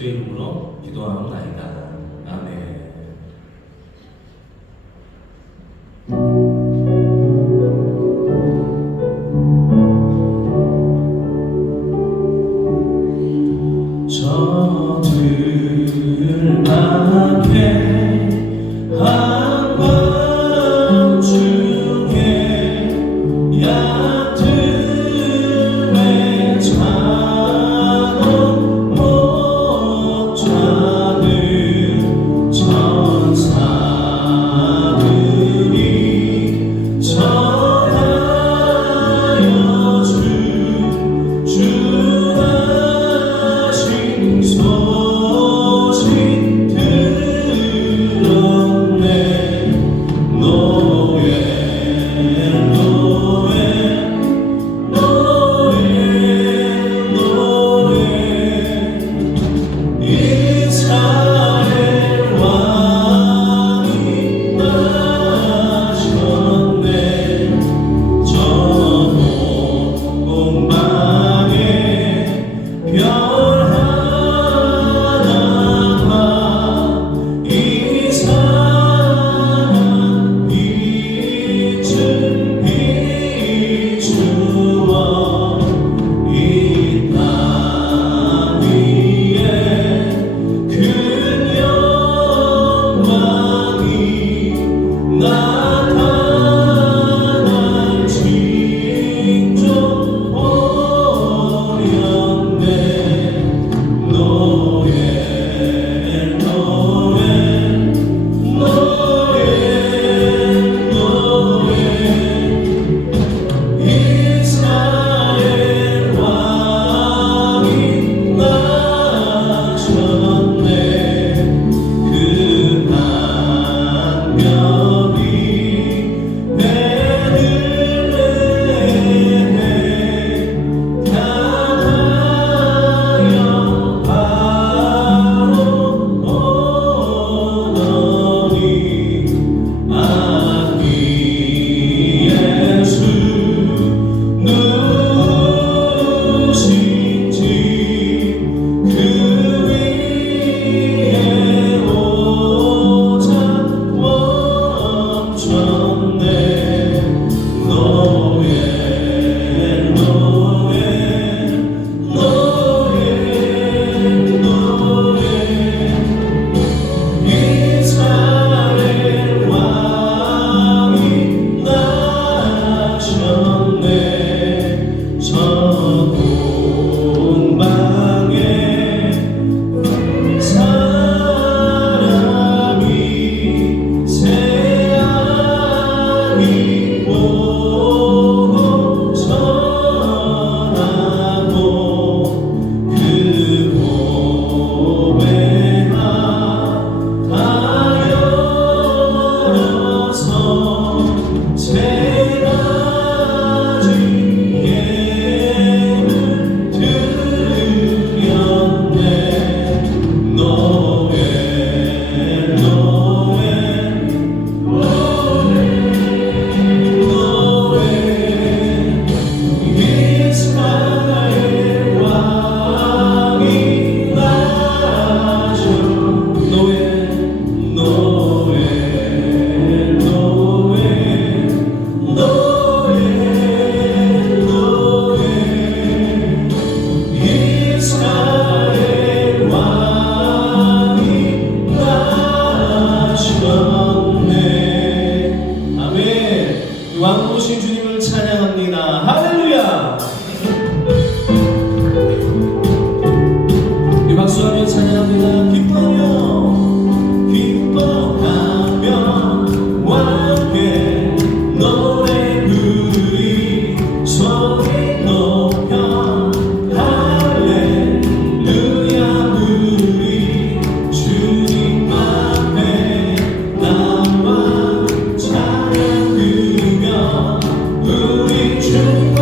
예수의 이름으로 기도하옵나이다. 아멘. 저 들밖에 한밤중에 얕음에 자던 못 자는 천사들이 전하여 주 하신 소식 들었네. 노엘 이스라엘 왕이 나셨네. 저 동방에 별 하나가 이상한 빛을 비추어 이 땅 위에 큰 영광이 나타날 징조 보렸네. 노엘 이스라엘 왕이 나셨네. 그 방명이 베들레헴에 향하여 바로 오더니 아기 예수 누구신지 그 위에 오자 멈췄네. 노엘 이스라엘 왕이 나셨네. 저 동방에 사람이 새하니 보고 전하고 그 고백하여서 세 가지 예를 드렸네. 노엘 이스라엘 왕이 나셨네. 이스라엘 왕이 나셨네. 아멘. 왕 오신 주님을 찬양합니다. 할렐루야. 우리 박수하며 찬양합니다. 기뻐하며 함께 노래 부르리 소리 높여 할렐루야 부르리 주님 앞에 나와 찬양 드리며 우리 주님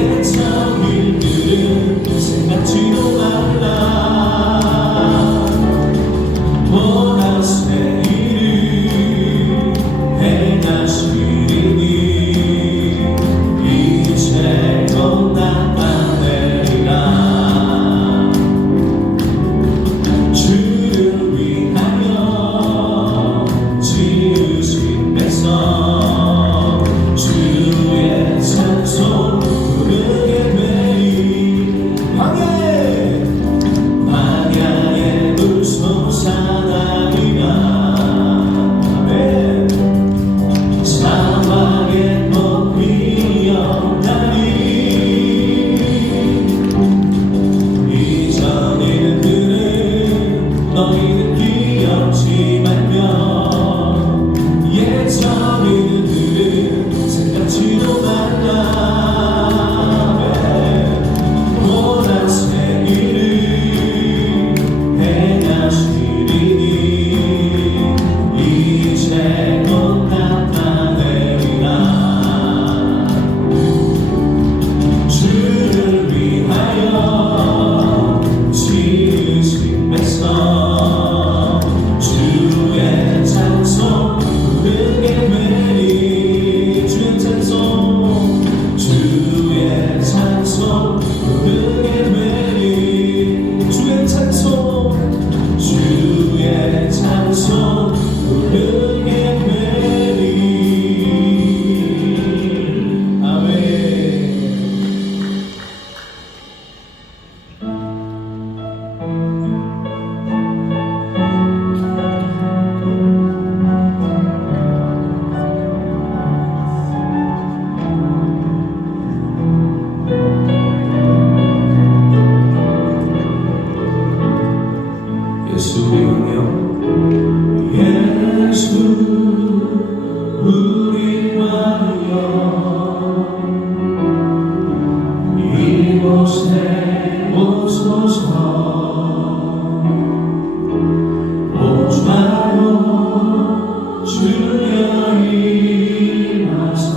옛적 일들은 생각지도 말라. 보다 새 일을 행하시리니 이제 곧 나타내리라. 주를 위하여 지으신 백성 주의 찬송 부르게 되리. 광야에 물 솟아나리라. 아멘. 사막에 꽃 피어나리. 이전 일들은 너희는 기억지 말며 예전 일들은 생각지도 말라. 보다 새 일을 행하시리니 이제 곧 나타내리라. 주를 위하여 지으신 백성 주의 찬송 부르게 되리. 주의 찬송 주의 찬송 부르게 되리. 주의 찬송 주의 찬송 부르게 되리. 아멘. 예수 우리 왕이여. 예수 우리 왕이여. 이곳에 오소서. 오주마로 주여 임하사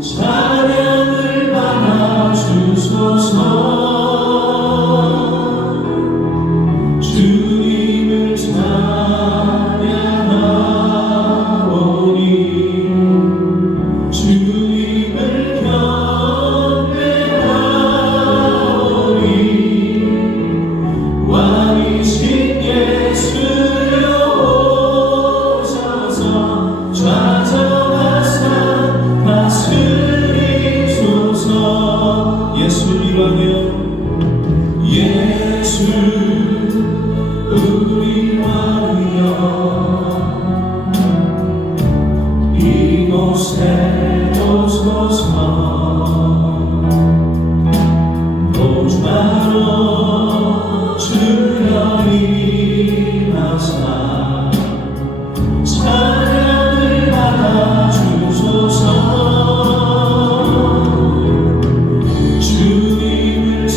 찬양을 받아 주소서. 주님을 찬양하오니 주님을 경배하오니 왕이신 예수여 오셔서 좌정하사 다스리소서. 예수 우리 왕이여. 예수 우리 왕이여. 이곳에 오소서. 오주마로 주여 임하사 찬양을 받아 주소서. 주님을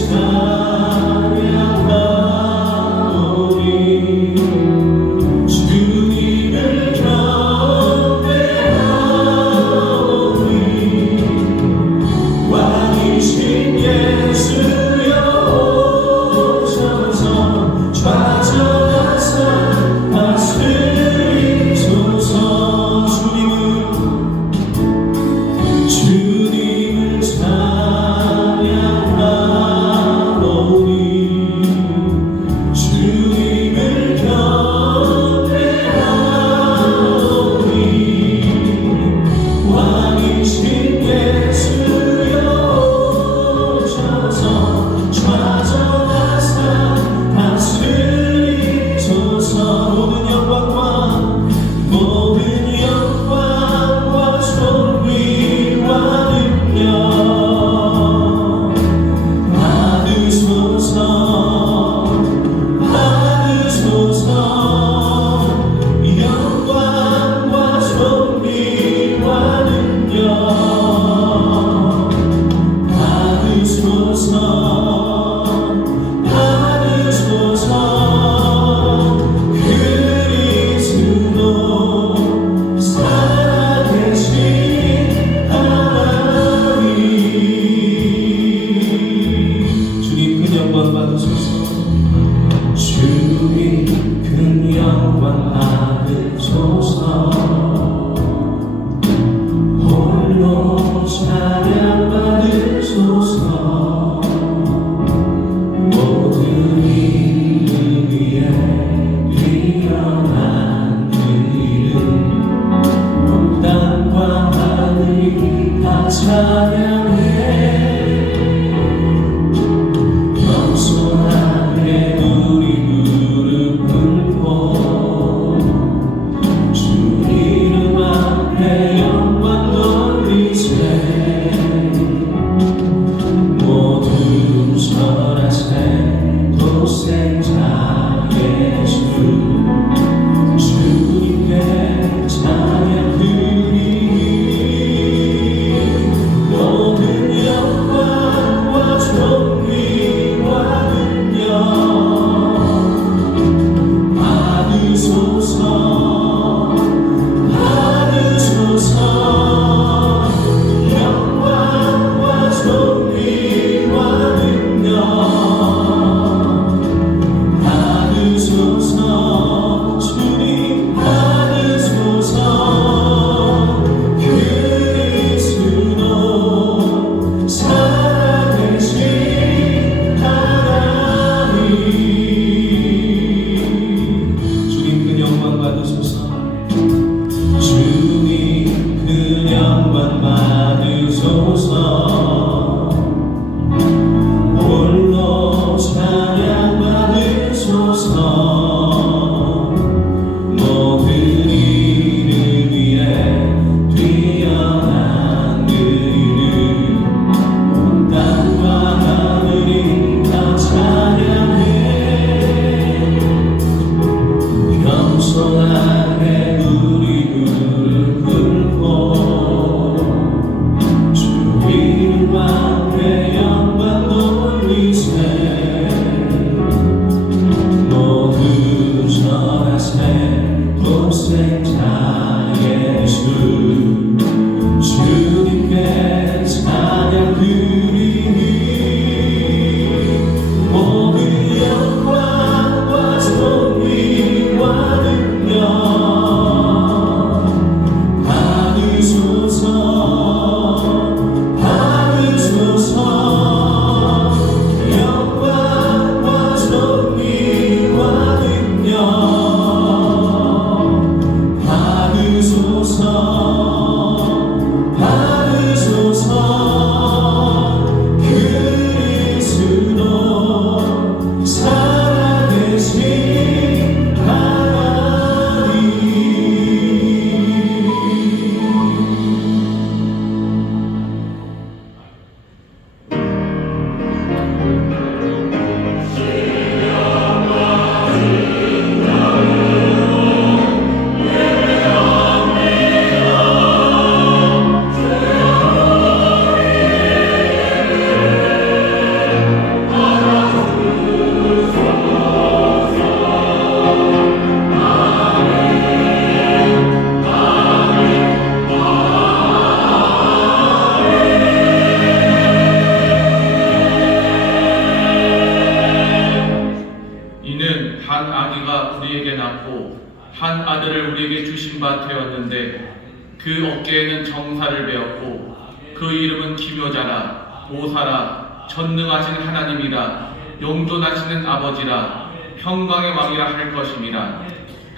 아들을 우리에게 주신 바 되었는데 그 어깨에는 정사를 베었고 그 이름은 기묘자라 보사라 전능하신 하나님이라 영존하시는 아버지라 평강의 왕이라 할 것임이라.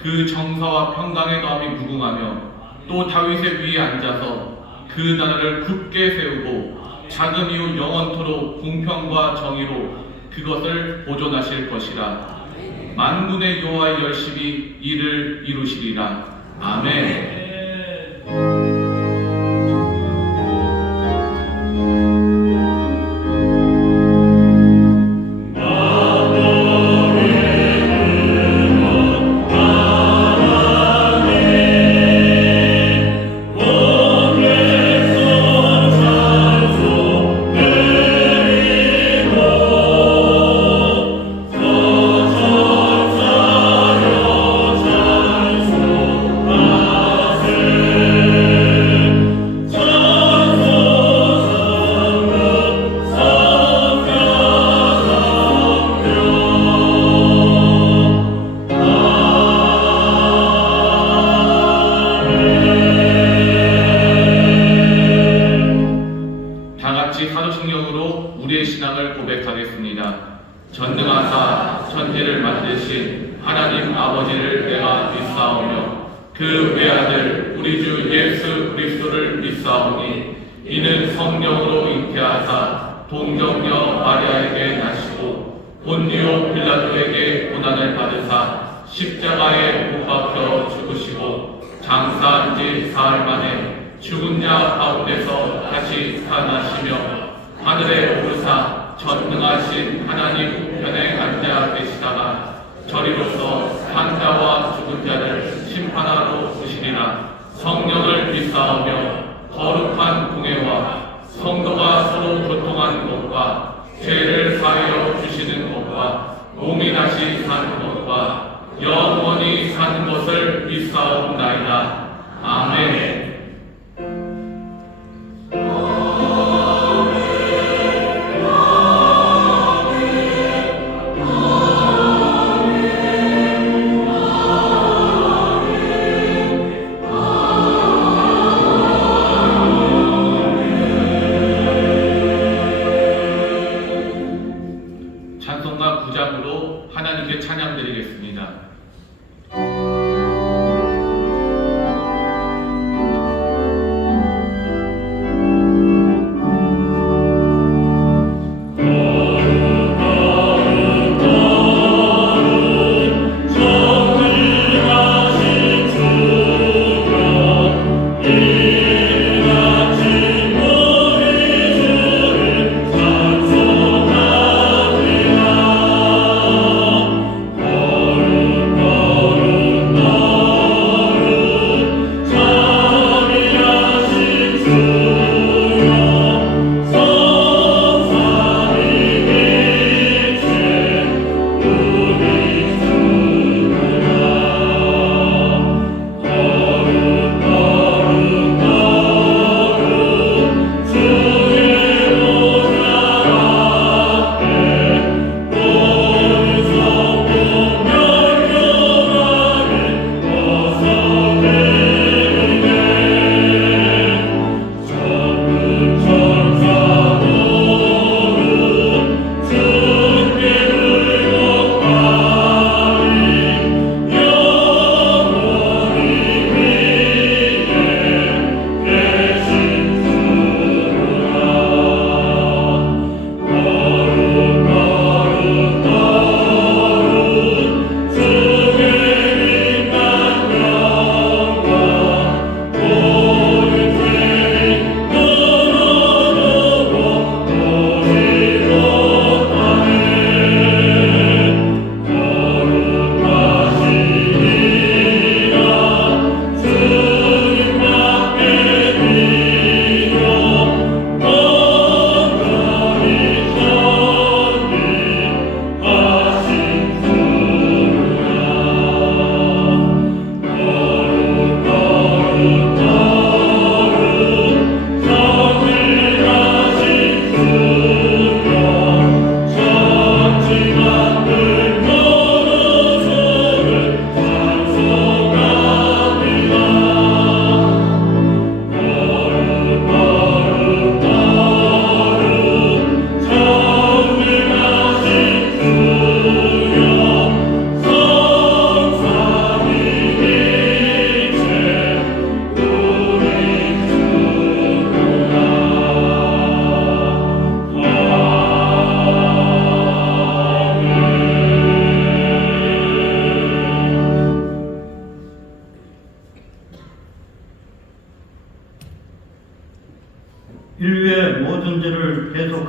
그 정사와 평강의 마음이 무궁하며 또 다윗의 위에 앉아서 그 나라를 굳게 세우고 작은 이후 영원토록 공평과 정의로 그것을 보존하실 것이라. 만군의 여호와의 열심히 이를 이루시리라. 아멘. 사도신경으로 우리의 신앙을 고백하겠습니다. 전능하사 천지를 만드신 하나님 아버지를 내가 믿사오며 그 외아들 우리 주 예수 그리스도를 믿사오니 이는 성령으로 잉태하사 동정녀 마리아에게 나시고 본디오 빌라도에게 고난을 받으사 십자가에 못 박혀 죽으시고 장사한 지 사흘 만에 죽은 자 가운데서 다시 살아나시며 하늘에 오르사 전능하신 하나님 우편에 앉아 계시다가 저리로서 산 자와 죽은 자를 심판하러 오시리라. 성령을 믿사오며 거룩한 공회와 성도가 서로 교통하는 것과 죄를 사하여 주시는 것과 몸이 다시 사는 것과 영원히 사는 것을 믿사옵나이다. 아멘.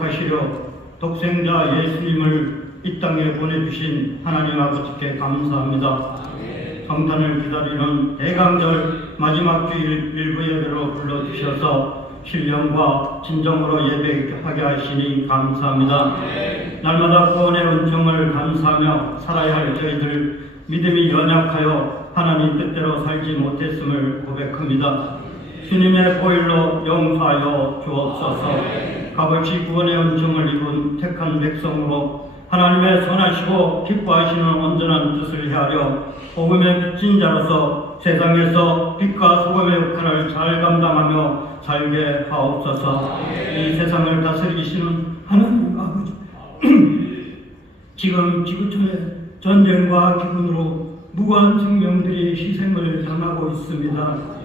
대접하시려 독생자 예수님을 이 땅에 보내주신 하나님 아버지께 감사합니다. 성탄을 기다리는 대강절 마지막 주일 일부 예배로 불러주셔서 신령과 진정으로 예배하게 하시니 감사합니다. 날마다 구원의 은총을 감사하며 살아야 할 저희들 믿음이 연약하여 하나님 뜻대로 살지 못했음을 고백합니다. 주님의 보혈로 용서하여 주옵소서. 값없이 구원의 은총을 입은 택한 백성으로 하나님의 선하시고 기뻐하시는 온전한 뜻을 헤아려 복음의 빚진 자로서 세상에서 빛과 소금의 역할을 잘 감당하며 살게 하옵소서. 이 세상을 다스리시는 하나님 아버지 지금 지구촌의 전쟁과 기근으로 무고한 생명들이 희생을 당하고 있습니다.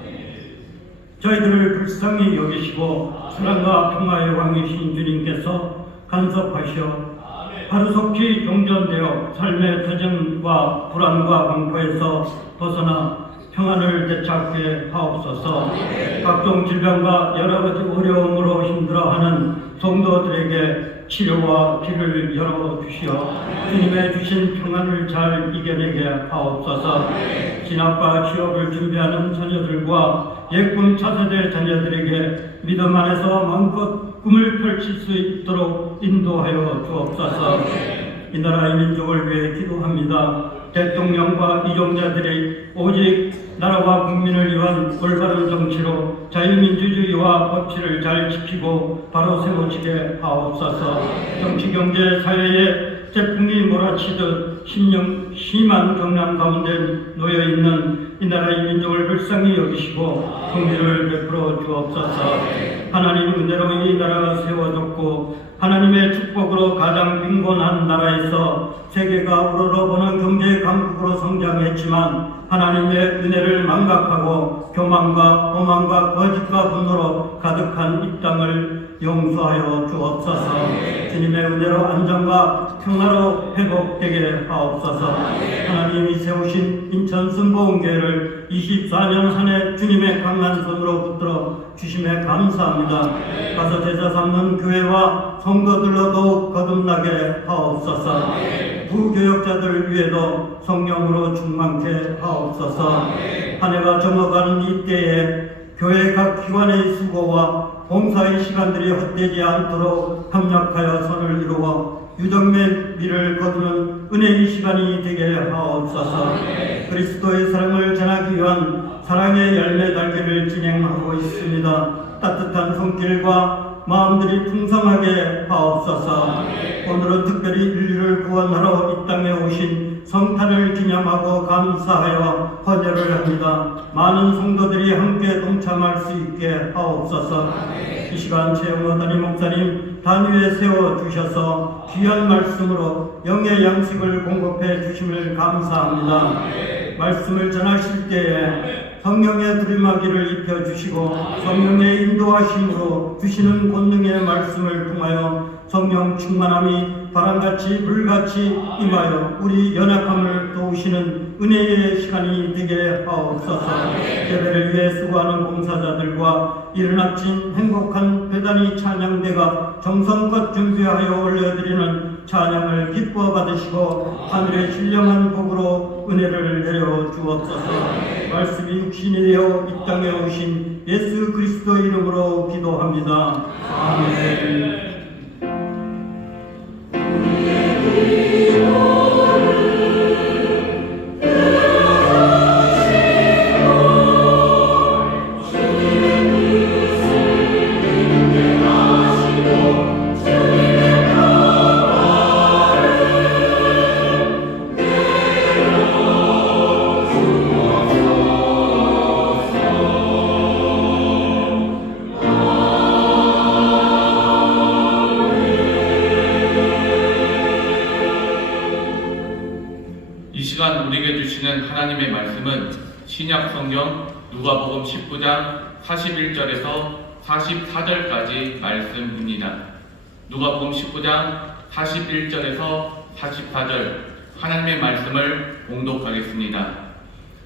저희들을 불쌍히 여기시고 사랑과 평화의 왕이신 주님께서 간섭하시어 하루속히 종전되어 삶의 터전과 불안과 공포에서 벗어나 평안을 되찾게 하옵소서. 각종 질병과 여러 가지 어려움으로 힘들어하는 성도들에게 치료와 길을 열어주시어 주님의 주신 평안을 잘 이겨내게 하옵소서. 진학과 취업을 준비하는 자녀들과 예꿈 차세대 자녀들에게 믿음 안에서 마음껏 꿈을 펼칠 수 있도록 인도하여 주옵소서. 이 나라의 민족을 위해 기도합니다. 대통령과 이종자들이 오직 나라와 국민을 위한 올바른 정치로 자유민주주의와 법치를 잘 지키고 바로 세워지게 하옵소서. 정치, 경제, 사회에 태풍이 몰아치듯 심한 경남 가운데 놓여있는 이 나라의 민족을 불쌍히 여기시고 긍휼을 베풀어 주옵소서. 하나님 은혜로 이 나라가 세워졌고 하나님의 축복으로 가장 빈곤한 나라에서 세계가 우러러보는 경제 강국으로 성장했지만 하나님의 은혜를 망각하고 교만과 오만과 거짓과 분노로 가득한 이 땅을 용서하여 주옵소서. 주님의 은혜로 안정과 평화로 회복되게 하옵소서. 하나님이 세우신 인천 순복음교회를 24년 한 해 주님의 강한 손으로 붙들어 주심에 감사합니다. 가서 제자 삼는 교회와 성도들로 더욱 거듭나게 하옵소서. 부교역자들 위에도 성령으로 충만케 하옵소서. 한 해가 저물어가는 이때에 교회 각 기관의 수고와 봉사의 시간들이 헛되지 않도록 협력하여 선을 이루어 유정의 미를 거두는 은혜의 시간이 되게 하옵소서. 그리스도의 사랑을 전하기 위한 사랑의 열매 달기를 진행하고 있습니다. 따뜻한 손길과 마음들이 풍성하게 하옵소서. 오늘은 특별히 인류를 구원하러 이 땅에 오신 성탄을 기념하고 감사하여 헌혈을 합니다. 많은 성도들이 함께 동참할 수 있게 하옵소서. 이 시간 최영호 담임 목사님 단위에 세워주셔서 귀한 말씀으로 영의 양식을 공급해 주심을 감사합니다. 말씀을 전하실 때에 성령의 두루마기를 입혀주시고 성령의 인도하심으로 주시는 권능의 말씀을 통하여 성령 충만함이 바람같이 불같이 임하여 우리 연약함을 도우시는 은혜의 시간이 되게 하옵소서. 예배를 위해 수고하는 봉사자들과 이른 아침 행복한 배단위 찬양대가 정성껏 준비하여 올려드리는 찬양을 기뻐 받으시고 하늘의 신령한 복으로 은혜를 내려 주옵소서. 말씀이 육신이 되어 이 땅에 오신 예수 그리스도 이름으로 기도합니다. 아멘. 우리에게 주시는 하나님의 말씀은 신약 성경 누가복음 19장 41절에서 44절까지 말씀입니다. 누가복음 19장 41절에서 44절 하나님의 말씀을 봉독하겠습니다.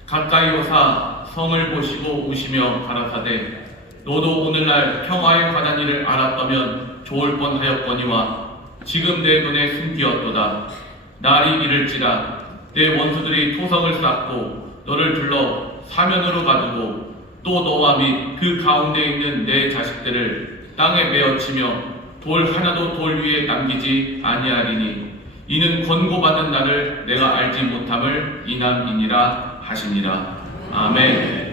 가까이 오사 성을 보시고 우시며 가라사대 너도 오늘날 평화에 관한 일을 알았다면 좋을 뻔하였거니와 지금 내 눈에 숨기었도다. 날이 이를지라 내 원수들이 토성을 쌓고 너를 둘러 사면으로 가두고 또 너와 및 그 가운데 있는 내 자식들을 땅에 메어치며 돌 하나도 돌 위에 남기지 아니하리니 이는 권고받는 나를 내가 알지 못함을 인함이니라 하시니라. 아멘.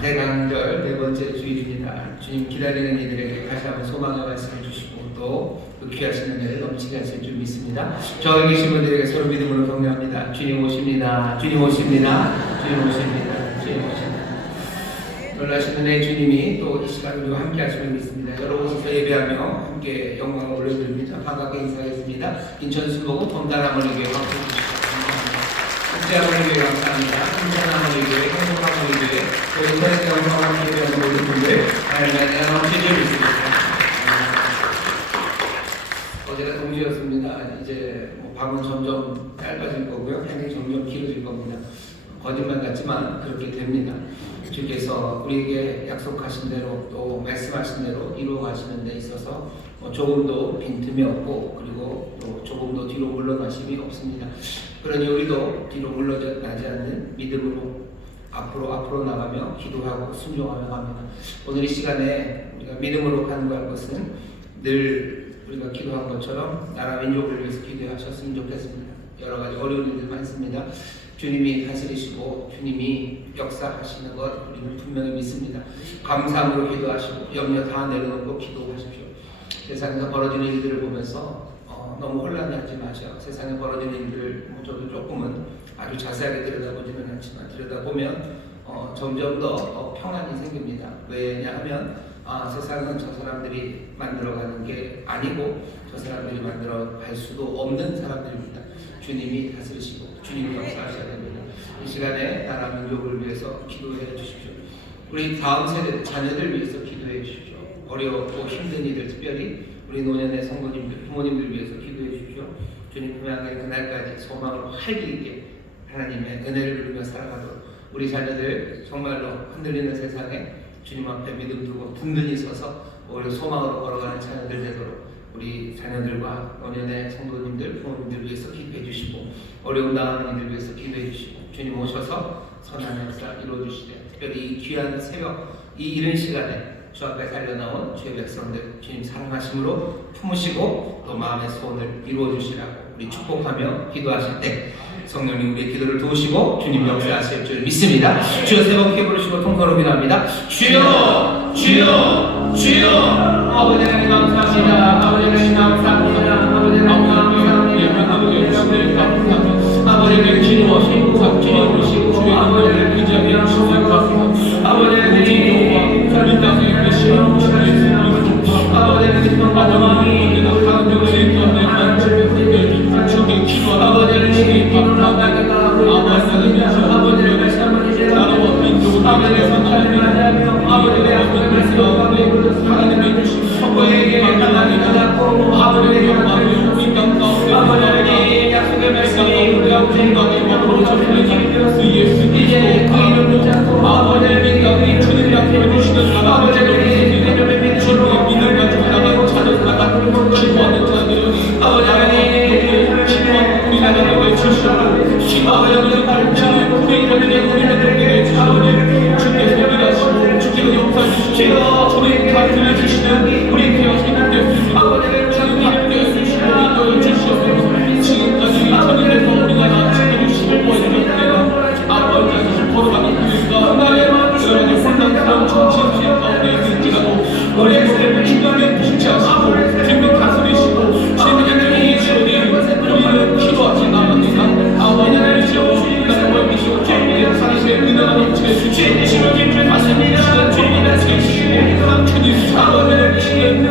대강절 네 번째 주일입니다. 주님 기다리는 이들에게 다시 한번 소망의 말씀을 주시고 또 귀하신 은혜를 넘치게 하실 줄 믿습니다. 저기 계신 분들에게 서로 믿음으로 격려합니다. 주님 오십니다. 주님 오십니다. 주님 오십니다. 주님 오십니다. 놀라신 은혜의 주님이 또 이 시간 우리와 함께 하시길 믿습니다. 여러분께서 예배하며 함께 영광을 올려드립니다. 반갑게 인사하겠습니다. 인천 순복음 봄다나머리교회 감사합니다. 국제아머리교회 감사합니다. 인천아머리교회, 행복아머리교회, 또 인터넷 영상아머리교회 모든 분들 하나님의 은혜가 넘치길 믿습니다. 제가 동시였습니다. 이제 뭐 밤은 점점 짧아질 거고요. 해는 점점 길어질 겁니다. 거짓말 같지만 그렇게 됩니다. 주께서 우리에게 약속하신 대로 또 말씀하신 대로 이루어 가시는 데 있어서 조금도 빈틈이 없고 그리고 또 조금도 뒤로 물러가심이 없습니다. 그러니 우리도 뒤로 물러나지 않는 믿음으로 앞으로 나가며 기도하고 순종하며 갑니다. 오늘 이 시간에 우리가 믿음으로 간구할 것은 늘 우리가 기도한 것처럼 나라 민족을 위해서 기도하셨으면 좋겠습니다. 여러 가지 어려운 일들 많습니다. 주님이 다스리시고 주님이 역사하시는 것 우리는 분명히 믿습니다. 감사함으로 기도하시고 염려 다 내려놓고 기도하십시오. 세상에서 벌어지는 일들을 보면서 너무 혼란하지 마셔. 세상에 벌어지는 일들을 저도 조금은 아주 자세하게 들여다보지는 않지만 들여다보면 점점 더 평안이 생깁니다. 왜냐하면 세상은 저 사람들이 만들어가는 게 아니고 저 사람들이 만들어갈 수도 없는 사람들입니다. 주님이 다스리시고 주님이 역사하셔야 됩니다. 이 시간에 나라 민족을 위해서 기도해 주십시오. 우리 다음 세대 자녀들 위해서 기도해 주십시오. 어렵고 힘든 이들 특별히 우리 노년의 성도님들 부모님들 위해서 기도해 주십시오. 주님 분명히 그날까지 소망으로 활기 있게 하나님의 은혜를 누리며 살아가도록 우리 자녀들 정말로 흔들리는 세상에 주님 앞에 믿음 두고 든든히 서서 오히려 소망으로 걸어가는 자녀들 되도록 우리 자녀들과 노년의 성도님들, 부모님들 위해서 기도해 주시고 어려움 당하는 이들 위해서 기도해 주시고 주님 오셔서 선한 역사 이루어 주시되 특별히 이 귀한 새벽 이 이른 시간에 주 앞에 달려나온 주의 백성들 주님 사랑하심으로 품으시고 또 마음의 소원을 이루어 주시라고 우리 축복하며 기도하실 때 성령님 우리의 기도를 도우시고 주님 역사하실 줄 믿습니다. 주여 세 번 크게 부르시고 통성으로 기도합니다. 주여 주여 주여 아버지 하나님 감사합니다. 아버지 하나님 감사합니다. 아버지 하나님 감사합니다. 아버지 하나님 기도하시고 기도하시고 아버지를 의지하며 주시옵소서. 아버지 하나님 이 땅에 계시는 주님 아버지 하나님 마지막에 주께 기도하라. 아버지 하나님 기도하라. 아버지를 말씀하시지 나라와 민족을 하나님의 하나님의 주신 선거에게 하나님을 닫고 아버지의 영광을 이땅 가운데 아버지의 약속의 말씀이 우리가 우리가 앞으로 전해지게 되었으니 이제 그 이름을 붙잡고 아버지의 민족이 주님 앞에 주시는 아버지의 이름을 믿음으로 믿음 가지고 나가고 찾아서 나가고 기도하는 자들은 아버지 하나님 기도하고 우리 하나님을 외치시고 기도하여 주님 우리 이름을 우리를 주시고 주께서 일하시고 주께서 역사하시고 주님 다 들려주시는 우리 되어지는 데 아버지를 주님 되어주시고 인도해 주시옵소서. 지금까지 천일에서 우리가 다 지켜주시고 보여주셨기에는 아버지 자신을 걸어가는 그 가운데 여러 가지 혼란스러운 정치인 가운데 있을지라도 우리의 삶을 기도에 통치하시고 주님 다스리시고 주님의 주님 우리는 기도하지 않았으나 아버지를 주시고 나를 믿으시고 주님의 사랑의 은혜가 넘치게 주시고 주님 말씀해 주시는 주님의 주님 아버지를 주님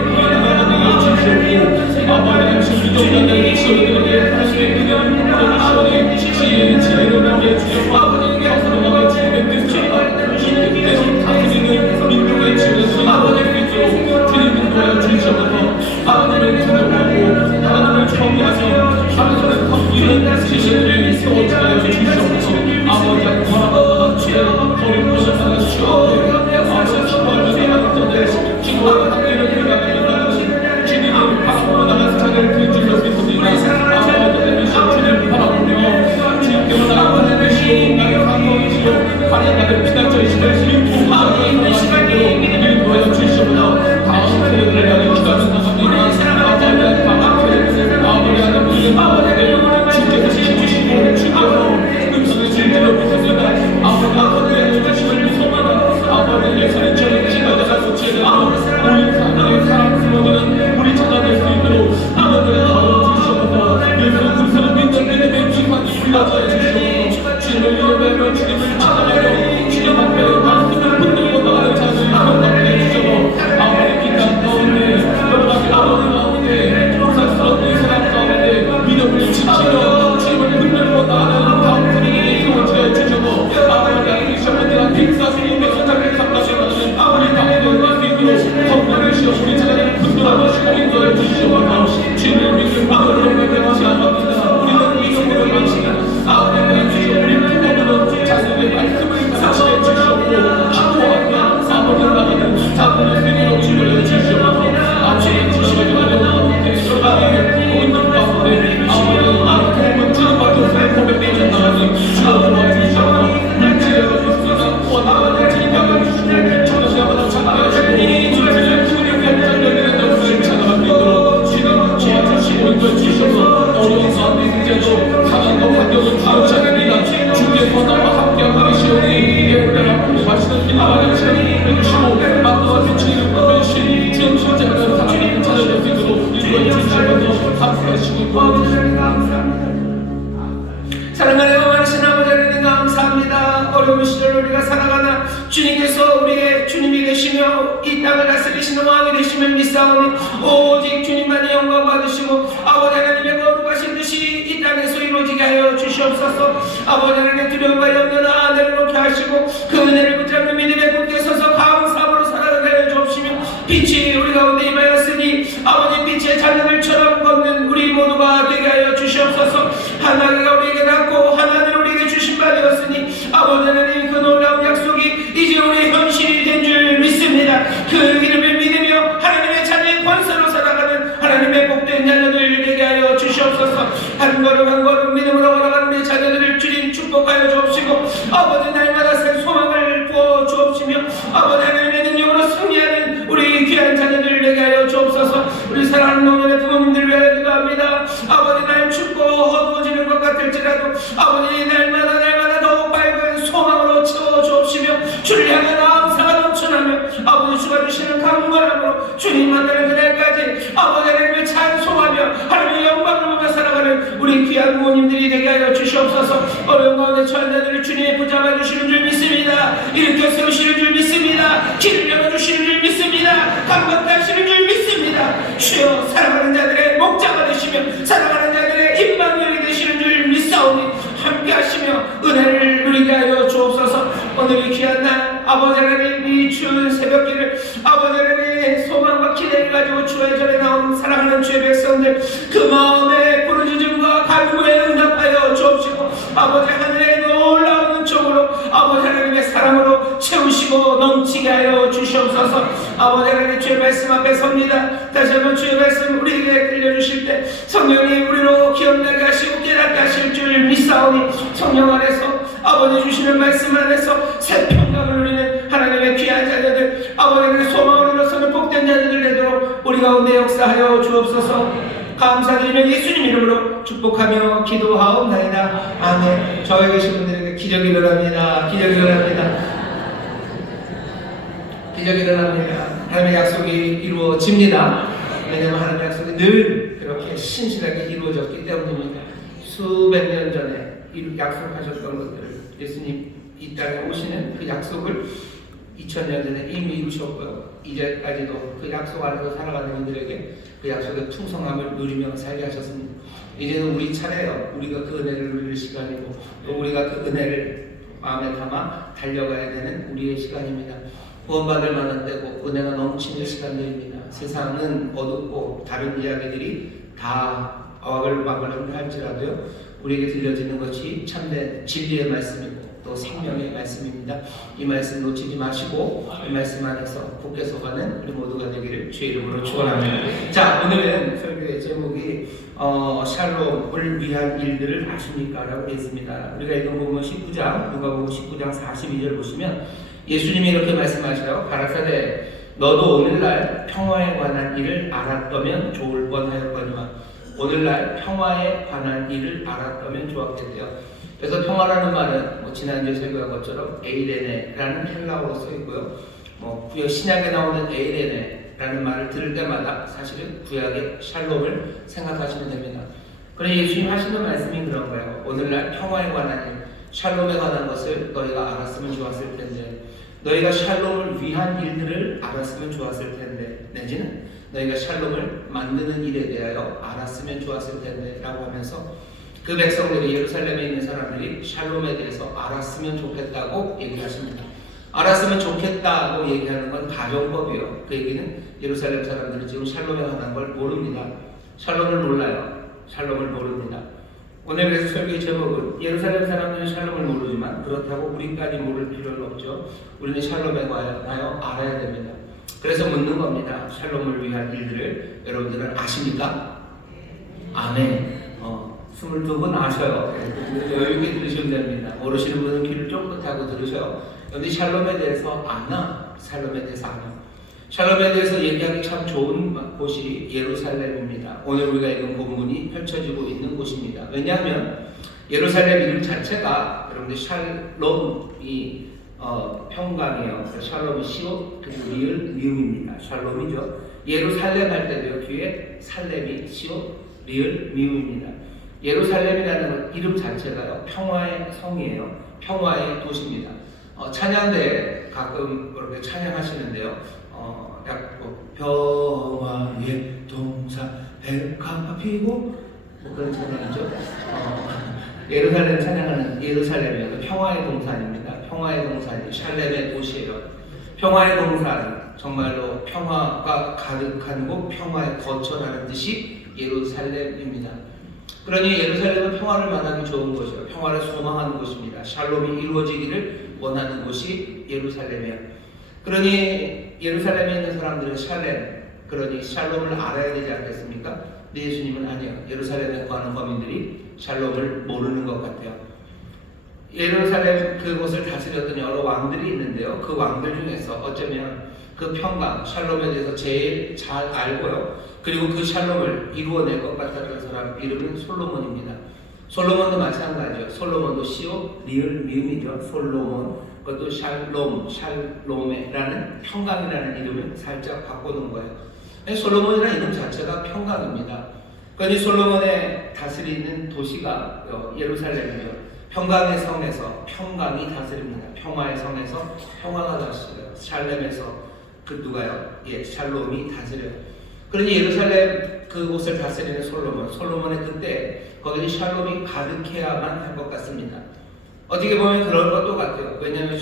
주시고 어려운 가운데 있는데도 상황과 환경을 두렵지 않습니다. 주께서 나와 함께하고 계시오니 예배가 공부하시는 기도하는 시간을 해주시고 마음과 빛이 이루어주신 주님 십자가를 사랑하는 찾아낼 수 있도록 인도해 주시면서 함께하시고 감사합니다. 사랑하는 영원하신 아버지 하나님 감사합니다. 어려운 시절 우리가 살아가나 주님께서 우리의 주님이 되시며 이 땅을 다스리시는 왕이 되심을 믿사오니 오직 주님만이 영광 받으시고 아버지 하나님의 거룩하신 뜻이 이 땅에서 이루어지게 하여 주시옵소서. 아버지 하나님 두려움과 염려나 내려놓게 하시고 그 은혜를 붙잡는 믿음의 굳게 서서 감사함으로 살아가게 하여 주옵시며 빛이 우리 가운데 임하였으니 아버지 빛의 자녀들처럼 걷는 우리 모두가 되게 하여 주시옵소서. 하나님가 우리에게 낳고 하나님 우리에게 주신 바 되었으니 아버지 하나님 그 놀라운 약속이 이제 우리의 현실이 된 줄 믿습니다. 그 이름을 믿으며 하나님의 자녀의 권세로 살아가는 하나님의 복된 자녀들 되게 하여 주시옵소서. 한 걸음 한 걸음 믿음으로 걸어가는 우리 자녀들을 주님 축복하여 주옵시고 아버지 날마다 새 소망을 부어 주옵시며 아버지 하나님의 능력으로 승리하는 우리 귀한 자녀들 되게 하여 주옵소서. 우리 사랑하는 노년의 부모님들 위하여 기도합니다. 아버지 날 춥고 어두워지는 것 같을지라도 아버지 날마다 더욱 밝은 소망으로 채워 주옵시며 주를 향한 감사가 넘쳐나며 아버지 주가 주시는 강건함으로 주님 만나는 그날까지 아버지 하나님을 찬송하며 하나님의 영광을 보며 살아가는 우리 귀한 부모님들이 되게 하여 주시옵소서. 어려운 가운데 처한 자들을 주님의 붙잡아 주시는 줄 믿습니다. 일으켜 세우시는 줄 믿습니다. 길을 열어주시는 줄 믿습니다. 감격케 하시는 줄 믿습니다. 주여 사랑하는 자들의 목자가 되시며 사랑하는 자들의 임마누엘이 되시는 줄 믿사오니 함께 하시며 은혜를 누리게 하여 주옵소서. 오늘 이 귀한 날 아버지 하나님 이 추운 새벽길을 아버지 하나님의 소망과 기대를 가지고 주의 전에 나온 사랑하는 주의 백성들 그 마음의 부르짖음과 간구에 응답하여 주옵시고 아버지 하늘의 놀라운 은총으로 아버지 하나님의 사랑으로 채우시고 넘치게 하여 주시옵소서. 아버지 하나님 주의 말씀 앞에 섭니다. 다시 한번 주의 말씀 우리에게 들려주실 때 성령이 우리로 기억나게 하시고 깨닫게 하실 줄 믿사오니 성령 안에서 아버지 주시는 말씀 안에서 새 평강을 누리는 하나님의 귀한 자녀들 아버지 하나님의 소망을 일어서는 복된 자녀들 되도록 우리 가운데 역사하여 주옵소서. 감사드리며 예수님 이름으로 축복하며 기도하옵나이다. 아멘. 저에 계신 분들에게 기적이 일어납니다. 기적이 일어납니다. 기적이 일어납니다. 하나님의 약속이 이루어집니다. 왜냐하면 하나님의 약속이 늘 그렇게 신실하게 이루어졌기 때문입니다. 수백 년 전에 약속하셨던 것들을 예수님 이 땅에 오시는 그 약속을 2000년 전에 이미 이루셨고요. 이제까지도 그 약속 안에서 살아가는 분들에게 그 약속의 풍성함을 누리며 살게 하셨습니다. 이제는 우리 차례예요. 우리가 그 은혜를 누릴 시간이고 또 우리가 그 은혜를 마음에 담아 달려가야 되는 우리의 시간입니다. 구원받을 만한 때고 은혜가 넘치는 시간들입니다. 세상은 어둡고 다른 이야기들이 다 어글바글 할지라도요 우리에게 들려지는 것이 참된 진리의 말씀이고 또 생명의 말씀입니다. 이 말씀 놓치지 마시고 이 말씀 안에서 굳게 서가는 우리 모두가 되기를 주의 이름으로 축원합니다. 자, 오늘은 설교의 제목이 샬롬을 위한 일들을 아십니까? 라고 되어 있습니다. 우리가 읽은 부분 19장 누가복음 19장 42절 보시면 예수님이 이렇게 말씀하셔요. 가라사대 너도 오늘날 평화에 관한 일을 알았다면 좋을 뻔하였거니와 오늘날 평화에 관한 일을 알았다면 좋았겠대요. 그래서 평화라는 말은 지난주에 설교한 것처럼 에이레네라는 헬라어로 써 있고요. 구약 신약에 나오는 에이레네라는 말을 들을 때마다 사실은 구약의 샬롬을 생각하시면 됩니다. 그런데 예수님 하시는 말씀이 그런 거예요. 오늘날 평화에 관한 일, 샬롬에 관한 것을 너희가 알았으면 좋았을 텐데, 너희가 샬롬을 위한 일들을 알았으면 좋았을 텐데, 내지는 너희가 샬롬을 만드는 일에 대하여 알았으면 좋았을 텐데 라고 하면서 그 백성들이 예루살렘에 있는 사람들이 샬롬에 대해서 알았으면 좋겠다고 얘기하십니다. 알았으면 좋겠다고 얘기하는 건 가정법이에요. 그 얘기는 예루살렘 사람들이 지금 샬롬에 관한 걸 모릅니다. 샬롬을 몰라요. 샬롬을 모릅니다. 오늘 그래서 설교의 제목은 예루살렘 사람들은 샬롬을 모르지만 그렇다고 우리까지 모를 필요는 없죠. 우리는 샬롬에 관하여 알아야 됩니다. 그래서 묻는 겁니다. 샬롬을 위한 일들을 여러분들은 아십니까? 아멘. 22분 아셔요. 여유있게 들으시면 됩니다. 모르시는 분은 귀를 쫑긋하고 들으셔요. 여러분들 샬롬에 대해서 아나? 샬롬에 대해서 아나? 샬롬에 대해서 얘기하기 참 좋은 곳이 예루살렘입니다. 오늘 우리가 읽은 본문이 펼쳐지고 있는 곳입니다. 왜냐하면 예루살렘 이름 자체가 여러분들 샬롬이 평강이에요. 샬롬이 시옷 그리고 리을 미음입니다. 샬롬이죠. 예루살렘 할 때도요 뒤에 살렘이 시옷 리을 미음입니다. 예루살렘이라는 이름 자체가요 평화의 성이에요. 평화의 도시입니다. 찬양대 가끔 그렇게 찬양하시는데요. 평화의 동산 백합 피고 뭐 그런 찬양이죠. 예루살렘 찬양하는 예루살렘이요 평화의 동산입니다. 평화의 동산이 샬렘의 도시예요. 평화의 동산 정말로 평화가 가득한 곳, 평화의 거처라는 뜻이 예루살렘입니다. 그러니 예루살렘은 평화를 말하기 좋은 곳이에요. 평화를 소망하는 곳입니다. 샬롬이 이루어지기를 원하는 곳이 예루살렘이에요. 그러니 예루살렘에 있는 사람들은 샬렘, 그러니 샬롬을 알아야 되지 않겠습니까? 근데 예수님은 아니에요. 예루살렘에 거하는 거민들이 샬롬을 모르는 것 같아요. 예루살렘 그곳을 다스렸던 여러 왕들이 있는데요. 그 왕들 중에서 어쩌면 그 평강, 샬롬에 대해서 제일 잘 알고요. 그리고 그 샬롬을 이루어낼 것 같았던 사람 이름은 솔로몬입니다. 솔로몬도 마찬가지죠. 솔로몬도 시옷, 리을, 미음이죠. 솔로몬. 그것도 샬롬, 샬롬에라는 평강이라는 이름을 살짝 바꿔놓은 거예요. 솔로몬이라는 이름 자체가 평강입니다. 그러니 솔로몬의 다스리는 도시가 예루살렘이죠. 평강의 성에서 평강이 다스립니다. 평화의 성에서 평화가 다스려요. 샬렘에서 그 누가요? 샬롬이 다스려요. 그러니 예루살렘 그곳을 다스리는 솔로몬의 그때 거기는 샬롬이 가득해야만 할 것 같습니다. 어떻게 보면 그런 것도 같아요. 왜냐하면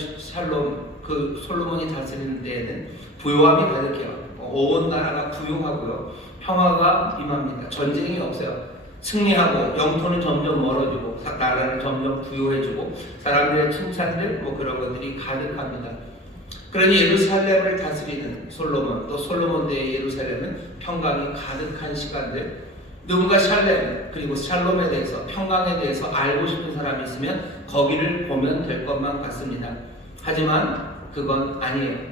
그 솔로몬이 다스리는 때에는 부요함이 가득해요. 온 나라가 부요하고요. 평화가 임합니다. 전쟁이 없어요. 승리하고 영토는 점점 멀어지고 나라는 점점 부요해지고 사람들의 칭찬들 그런 것들이 가득합니다. 그러니 예루살렘을 다스리는 솔로몬 또 솔로몬 때의 예루살렘은 평강이 가득한 시간들 누군가 샬렘 그리고 샬롬에 대해서 평강에 대해서 알고 싶은 사람이 있으면 거기를 보면 될 것만 같습니다. 하지만 그건 아니에요.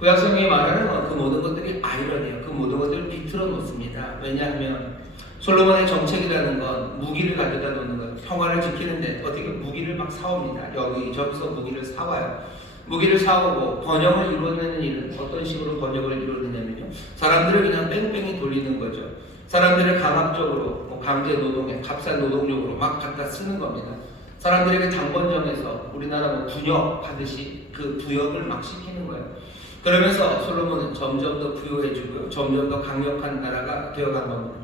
구약성경이 말하는 그 모든 것들이 아이러니에요. 그 모든 것들을 비틀어 놓습니다. 왜냐하면 솔로몬의 정책이라는 건 무기를 가져다 놓는 거예요. 평화를 지키는데 어떻게 무기를 막 사옵니다. 여기저기서 무기를 사와요. 무기를 사오고 번영을 이루어내는 일은 어떤 식으로 번영을 이루어내냐면요. 사람들을 그냥 뺑뺑이 돌리는 거죠. 사람들을 강압적으로 강제 노동에 값싼 노동력으로 막 갖다 쓰는 겁니다. 사람들에게 당번 정해서 우리나라 분역 하듯이 그 부역을 막 시키는 거예요. 그러면서 솔로몬은 점점 더 부유해지고요. 점점 더 강력한 나라가 되어간 겁니다.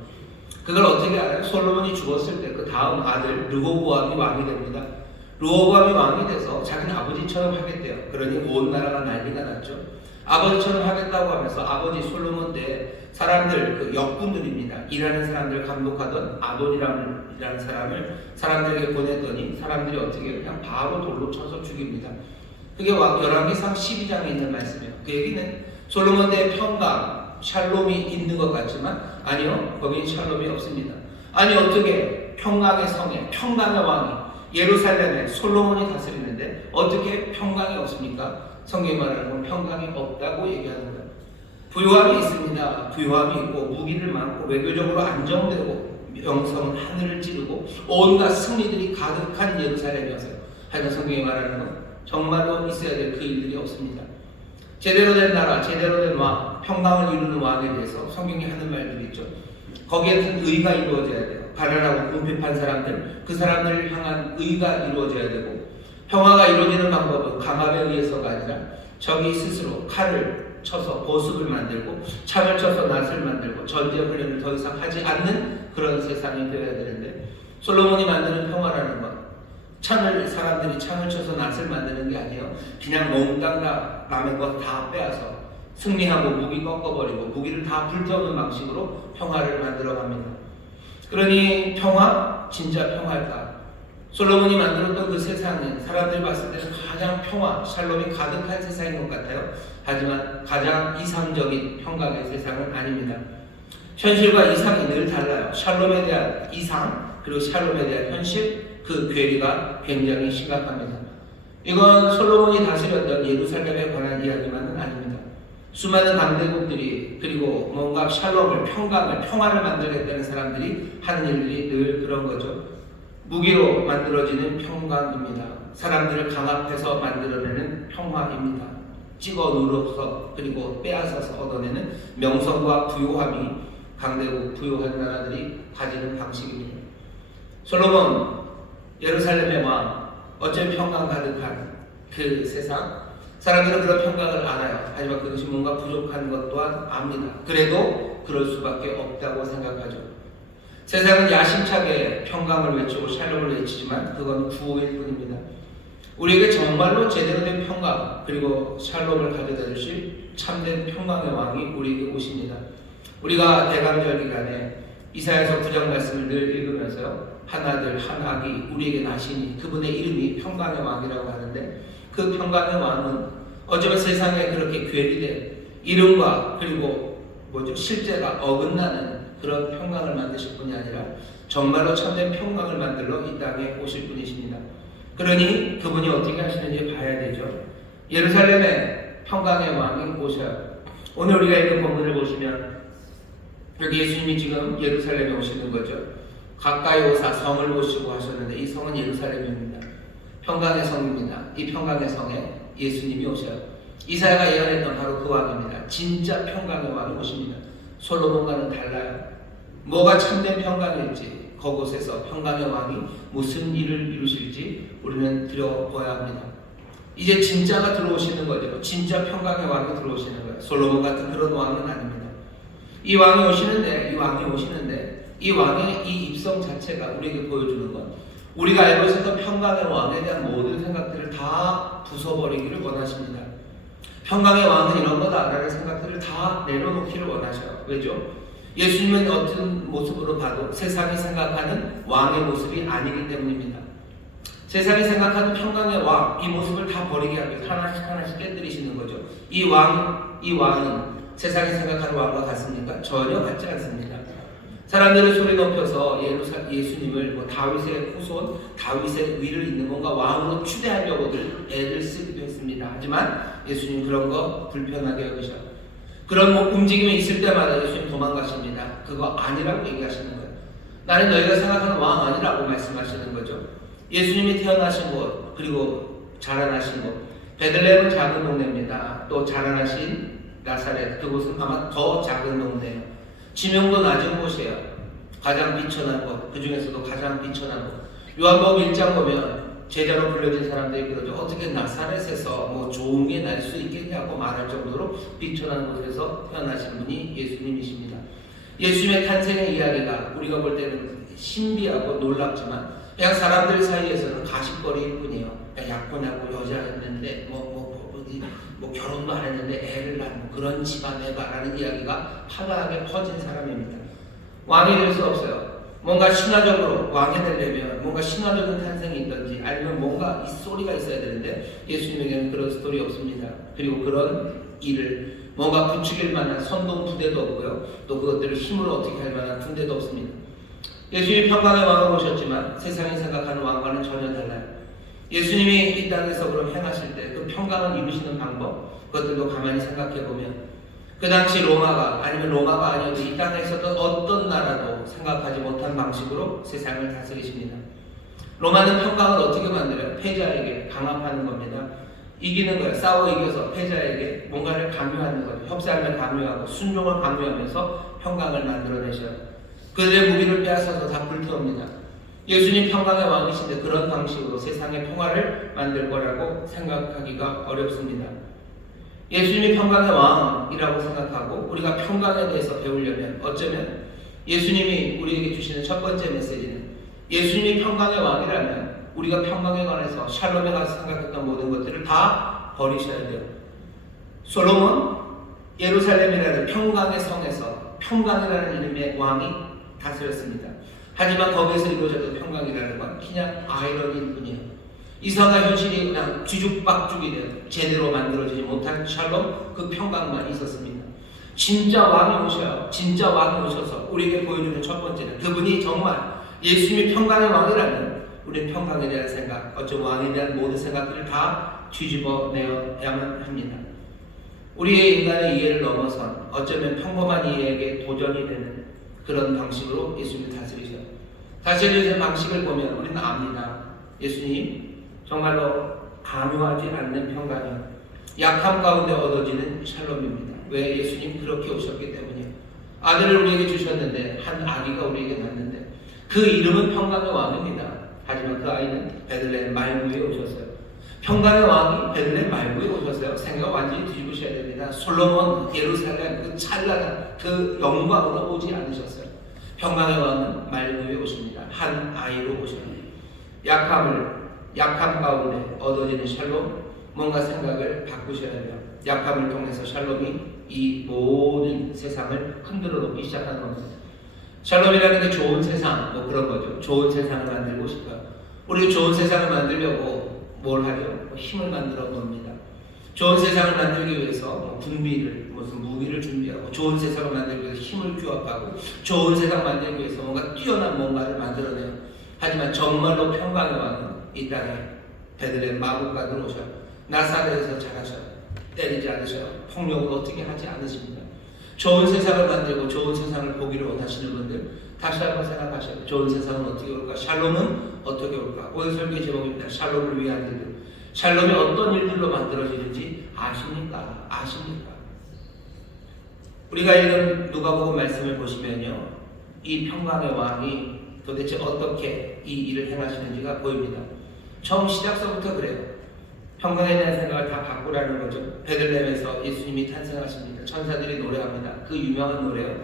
그걸 어떻게 알아요? 솔로몬이 죽었을 때 그 다음 아들 르호보암이 왕이 됩니다. 르호보암이 왕이 돼서 자기는 아버지처럼 하겠대요. 그러니 온 나라가 난리가 났죠. 아버지처럼 하겠다고 하면서 아버지 솔로몬 때 사람들 그 역군들입니다. 일하는 사람들 감독하던 아돈이라는 사람을 사람들에게 보냈더니 사람들이 어떻게 그냥 바로 돌로 쳐서 죽입니다. 그게 열왕기상 12장에 있는 말씀이에요. 그 얘기는 솔로몬 때의 평강, 샬롬이 있는 것 같지만 아니요, 거기는 샬롬이 없습니다. 아니 어떻게 평강의 성에 평강의 왕이 예루살렘에 솔로몬이 다스리는데 어떻게 평강이 없습니까? 성경이 말하는 건 평강이 없다고 얘기하는 거예요. 부요함이 있습니다. 부요함이 있고 무기를 많고 외교적으로 안정되고 명성은 하늘을 찌르고 온갖 승리들이 가득한 예루살렘이었어요. 하여간 성경이 말하는 건 정말로 있어야 될 그 일들이 없습니다. 제대로 된 나라, 제대로 된 왕, 평강을 이루는 왕에 대해서 성경이 하는 말들이 있죠. 거기에는 의가 이루어져야 돼요. 가난하고 궁핍한 사람들, 그 사람들을 향한 의가 이루어져야 되고 평화가 이루어지는 방법은 강압에 의해서가 아니라 적이 스스로 칼을 쳐서 보습을 만들고 창을 쳐서 낫을 만들고 전쟁 훈련을 더 이상 하지 않는 그런 세상이 되어야 되는데 솔로몬이 만드는 평화라는 건 사람들이 창을 쳐서 낫을 만드는 게 아니에요. 그냥 몽땅 다 남의 것 다 빼앗아 승리하고 무기 꺾어버리고 무기를 다 불태우는 방식으로 평화를 만들어갑니다. 그러니 평화? 진짜 평화일까? 솔로몬이 만들었던 그 세상은 사람들이 봤을 때는 가장 평화, 샬롬이 가득한 세상인 것 같아요. 하지만 가장 이상적인 평강의 세상은 아닙니다. 현실과 이상이 늘 달라요. 샬롬에 대한 이상 그리고 샬롬에 대한 현실 그 괴리가 굉장히 심각합니다. 이건 솔로몬이 다스렸던 예루살렘에 관한 이야기만은 아닙니다. 수많은 강대국들이 그리고 뭔가 샬롬을, 평강을, 평화를 만들겠다는 사람들이 하는 일들이 늘 그런 거죠. 무기로 만들어지는 평강입니다. 사람들을 강압해서 만들어내는 평화입니다. 찍어 누르서 그리고 빼앗아서 얻어내는 명성과 부요함이 강대국, 부요한 나라들이 가지는 방식입니다. 솔로몬, 예루살렘의 왕, 어쩜 평강 가득한 그 세상, 사람들은 그런 평강을 알아요. 하지만 그것이 뭔가 부족한 것 또한 압니다. 그래도 그럴 수밖에 없다고 생각하죠. 세상은 야심차게 평강을 외치고 샬롬을 외치지만 그건 구호일 뿐입니다. 우리에게 정말로 제대로 된 평강 그리고 샬롬을 가져다 주실 참된 평강의 왕이 우리에게 오십니다. 우리가 대강절 기간에 이사야서 9장 말씀을 늘 읽으면서요, 한 아들 한 아기 우리에게 나시니 그분의 이름이 평강의 왕이라고 하는데, 그 평강의 왕은 어쩌면 세상에 그렇게 괴리된 이름과 그리고 실제가 어긋나는 그런 평강을 만드실 분이 아니라 정말로 참된 평강을 만들러 이 땅에 오실 분이십니다. 그러니 그분이 어떻게 하시는지 봐야 되죠. 예루살렘에 평강의 왕이 오셔요. 오늘 우리가 읽은 본문을 보시면 여기 예수님이 지금 예루살렘에 오시는 거죠. 가까이 오사 성을 보시고 하셨는데 이 성은 예루살렘입니다. 평강의 성입니다. 이 평강의 성에 예수님이 오셔요. 이사야가 예언했던 바로 그 왕입니다. 진짜 평강의 왕이 오십니다. 솔로몬과는 달라요. 뭐가 참된 평강일지, 그곳에서 평강의 왕이 무슨 일을 이루실지 우리는 들여보아야 합니다. 이제 진짜가 들어오시는 거죠. 진짜 평강의 왕이 들어오시는 거예요. 솔로몬 같은 그런 왕은 아닙니다. 이 왕이 오시는데 이 왕의 이 입성 자체가 우리에게 보여주는 건 우리가 알고 있었던 평강의 왕에 대한 모든 생각들을 다 부숴버리기를 원하십니다. 평강의 왕은 이런 거다라는 생각들을 다 내려놓기를 원하셔요. 왜죠? 예수님은 어떤 모습으로 봐도 세상이 생각하는 왕의 모습이 아니기 때문입니다. 세상이 생각하는 평강의 왕, 이 모습을 다 버리게 하기 위해서 하나씩 깨뜨리시는 거죠. 이 왕은 세상이 생각하는 왕과 같습니까? 전혀 같지 않습니다. 사람들은 소리 높여서 예수님을 다윗의 후손, 다윗의 위를 잇는 뭔가 왕으로 추대하려고들 애를 쓰기도 했습니다. 하지만 예수님 그런 거 불편하게 여기셔. 그런 움직임이 있을 때마다 예수님 도망가십니다. 그거 아니라고 얘기하시는 거예요. 나는 너희가 생각하는 왕 아니라고 말씀하시는 거죠. 예수님이 태어나신 곳, 그리고 자라나신 곳, 베들레헴은 작은 동네입니다. 또 자라나신 나사렛, 그곳은 아마 더 작은 동네예요. 지명도 낮은 곳이에요. 가장 비천한 곳, 그 중에서도 가장 비천한 곳. 요한복음 1장 보면 제자로 불려진 사람들이 그러죠. 어떻게 나사렛에서 좋은 게 날 수 있겠냐고 말할 정도로 비천한 곳에서 태어나신 분이 예수님이십니다. 예수님의 탄생의 이야기가 우리가 볼 때는 신비하고 놀랍지만 그냥 사람들 사이에서는 가십거리일 뿐이에요. 약혼하고 여자였는데 결혼도 안 했는데 애를 낳은 그런 집안에가라는 이야기가 화려하게 퍼진 사람입니다. 왕이 될 수 없어요. 뭔가 신화적으로 왕이 되려면 뭔가 신화적인 탄생이 있든지 아니면 뭔가 이 스토리가 있어야 되는데 예수님에게는 그런 스토리 없습니다. 그리고 그런 일을 뭔가 부추길 만한 선동 부대도 없고요. 또 그것들을 힘으로 어떻게 할 만한 군대도 없습니다. 예수님이 평강의 왕으로 오셨지만 세상이 생각하는 왕과는 전혀 달라요. 예수님이 이 땅에서 그럼 행하실 때 그 평강을 이루시는 방법, 그것들도 가만히 생각해보면 그 당시 로마가 아니어도 이 땅에 있었던 어떤 나라도 생각하지 못한 방식으로 세상을 다스리십니다. 로마는 평강을 어떻게 만들어요? 패자에게 강압하는 겁니다. 이기는 거예요. 싸워 이겨서 패자에게 뭔가를 강요하는 거예요. 협상을 강요하고 순종을 강요하면서 평강을 만들어내셔요. 그들의 무기를 빼앗아서 다 불태웁니다. 예수님 평강의 왕이신데 그런 방식으로 세상의 평화를 만들 거라고 생각하기가 어렵습니다. 예수님이 평강의 왕이라고 생각하고 우리가 평강에 대해서 배우려면 어쩌면 예수님이 우리에게 주시는 첫 번째 메시지는 예수님이 평강의 왕이라면 우리가 평강에 관해서 샬롬에 관해서 생각했던 모든 것들을 다 버리셔야 돼요. 솔로몬, 예루살렘이라는 평강의 성에서 평강이라는 이름의 왕이 다스렸습니다. 하지만 거기에서 이루어졌던 평강이라는 건 그냥 아이러니일 뿐이에요. 이상한 현실이 그냥 뒤죽박죽이 되어 제대로 만들어지지 못한 샬롬, 그 평강만 있었습니다. 진짜 왕이 오셔요. 진짜 왕이 오셔서 우리에게 보여주는 첫 번째는 그분이 정말 예수님이 평강의 왕이라면 우리는 평강에 대한 생각, 어쩌면 왕에 대한 모든 생각들을 다 뒤집어내야만 합니다. 우리의 인간의 이해를 넘어선 어쩌면 평범한 이해에게 도전이 되는 그런 방식으로 예수님을 다스리셔요. 다스리는 방식을 보면 우리는 압니다. 예수님 정말로 강요하지 않는 평강이요, 약함 가운데 얻어지는 샬롬입니다. 왜? 예수님 그렇게 오셨기 때문이에요. 아들을 우리에게 주셨는데, 한 아기가 우리에게 났는데 그 이름은 평강의 왕입니다. 하지만 그 아이는 베들레헴 말구에 오셨어요. 평강의 왕이 베들레헴 말구에 오셨어요. 생각 완전히 뒤집으셔야 됩니다. 솔로몬 예루살렘 그 찬란한 그 영광으로 오지 않으셨어요. 평강의 왕은 말구에 오십니다. 한 아이로 오십니다. 약함 가운데 얻어지는 샬롬, 뭔가 생각을 바꾸셔야 돼요. 약함을 통해서 샬롬이 이 모든 세상을 흔들어 놓기 시작하는 겁니다. 샬롬이라는 게 좋은 세상, 뭐 그런 거죠. 좋은 세상을 만들고 싶어요. 우리 좋은 세상을 만들려고 뭘 하죠? 힘을 만들어 놓습니다. 좋은 세상을 만들기 위해서 군비를, 무슨 무기를 준비하고, 좋은 세상을 만들기 위해서 힘을 규합하고, 좋은 세상 만들기 위해서 뭔가 뛰어난 뭔가를 만들어내요. 하지만 정말로 평강의 왕은 이 땅에 베들레헴 마구간에 오셔요. 나사렛에서 자라셔요. 때리지 않으셔요. 폭력을 어떻게 하지 않으십니다. 좋은 세상을 만들고 좋은 세상을 보기를 원하시는 분들, 다시 한번 생각하셔요. 좋은 세상은 어떻게 올까? 샬롬은 어떻게 올까? 오늘 설교 제목입니다. 샬롬을 위한 일들. 샬롬이 어떤 일들로 만들어지는지 아십니까? 아십니까? 우리가 읽은 누가복음 말씀을 보시면요, 이 평강의 왕이 도대체 어떻게 이 일을 행하시는지가 보입니다. 처음 시작서부터 그래요. 평강에 대한 생각을 다 바꾸라는 거죠. 베들레헴에서 예수님이 탄생하십니다. 천사들이 노래합니다. 그 유명한 노래요.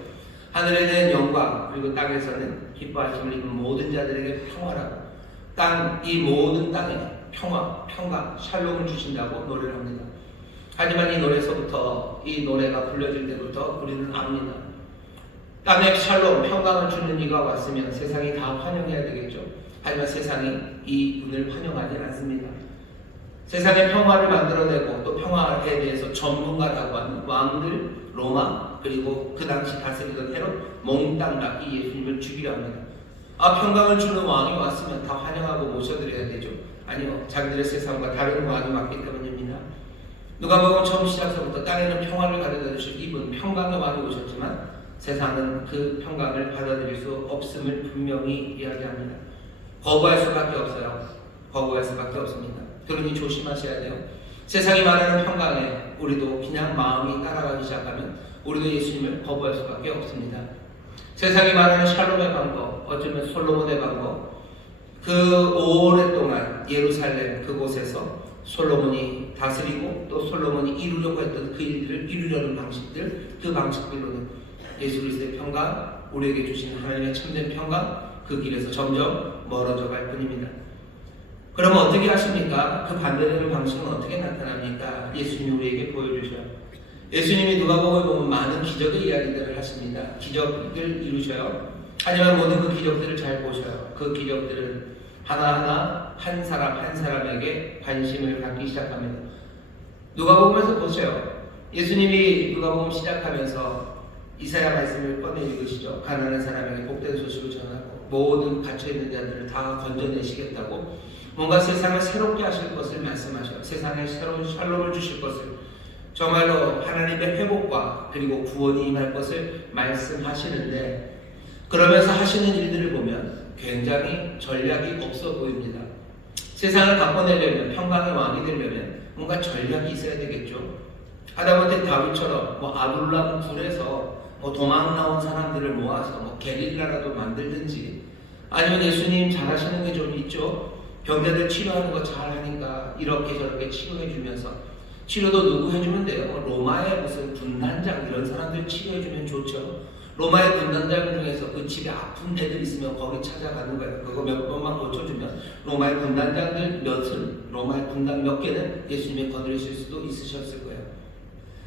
하늘에는 영광, 그리고 땅에서는 기뻐하심을 입은 모든 자들에게 평화라고. 이 모든 땅에 평강, 샬롬을 주신다고 노래를 합니다. 하지만 이 노래에서부터, 이 노래가 불려질 때부터 우리는 압니다. 땅에 샬롬, 평강을 주는 이가 왔으면 세상이 다 환영해야 되겠죠. 하지만 세상이 이 분을 환영하지 않습니다. 세상의 평화를 만들어내고 또 평화에 대해서 전문가라고 하는 왕들, 로마, 그리고 그 당시 다스리던 헤롯 몽땅 다 이 예수님을 죽이려 합니다. 평강을 주는 왕이 왔으면 다 환영하고 모셔드려야 되죠. 아니요, 자기들의 세상과 다른 왕이 왔기 때문입니다. 누가복음 처음 시작서부터 땅에는 평화를 가져다 주실 이분, 평강의 왕이 오셨지만 세상은 그 평강을 받아들일 수 없음을 분명히 이야기합니다. 거부할 수밖에 없어요. 거부할 수밖에 없습니다. 그러니 조심하셔야 돼요. 세상이 말하는 평강에 우리도 그냥 마음이 따라가기 시작하면 우리도 예수님을 거부할 수밖에 없습니다. 세상이 말하는 샬롬의 방법, 어쩌면 솔로몬의 방법, 그 오랫동안 예루살렘 그곳에서 솔로몬이 다스리고 또 솔로몬이 이루려고 했던 그 일들을 이루려는 방식들, 그 방식들로는 예수 그리스도의 평강, 우리에게 주신 하나님의 참된 평강, 그 길에서 점점 멀어져 갈 뿐입니다. 그럼 어떻게 하십니까? 그 반대되는 방식은 어떻게 나타납니까? 예수님이 우리에게 보여주셔요. 예수님이 누가복음에 보면 많은 기적의 이야기들을 하십니다. 기적을 이루셔요. 하지만 모든 그 기적들을 잘 보셔요. 그 기적들은 하나하나 한 사람 한 사람에게 관심을 갖기 시작합니다. 누가복음에서 보세요. 예수님이 누가복음 시작하면서 이사야 말씀을 꺼내 읽으시죠. 가난한 사람에게 복된 소식을 전하고 모든 갇혀있는 자들을 다 건져내시겠다고 뭔가 세상을 새롭게 하실 것을 말씀하셔요. 세상에 새로운 샬롬을 주실 것을, 정말로 하나님의 회복과 그리고 구원이 임할 것을 말씀하시는데, 그러면서 하시는 일들을 보면 굉장히 전략이 없어 보입니다. 세상을 바꿔내려면, 평강의 왕이 되려면 뭔가 전략이 있어야 되겠죠. 하다못해 다윗처럼 아둘람 굴에서 도망 나온 사람들을 모아서 게릴라라도 만들든지, 아니면 예수님 잘하시는 게 좀 있죠. 병자들 치료하는 거 잘하니까 이렇게 저렇게 치료해주면서, 치료도 누구 해주면 돼요? 로마의 무슨 군단장 이런 사람들 치료해주면 좋죠. 로마의 군단장 중에서 그 집에 아픈 애들 있으면 거기 찾아가는 거예요. 그거 몇 번만 고쳐주면 로마의 군단장들 로마의 군단 몇 개는 예수님이 건드리실 수도 있으셨을 거예요.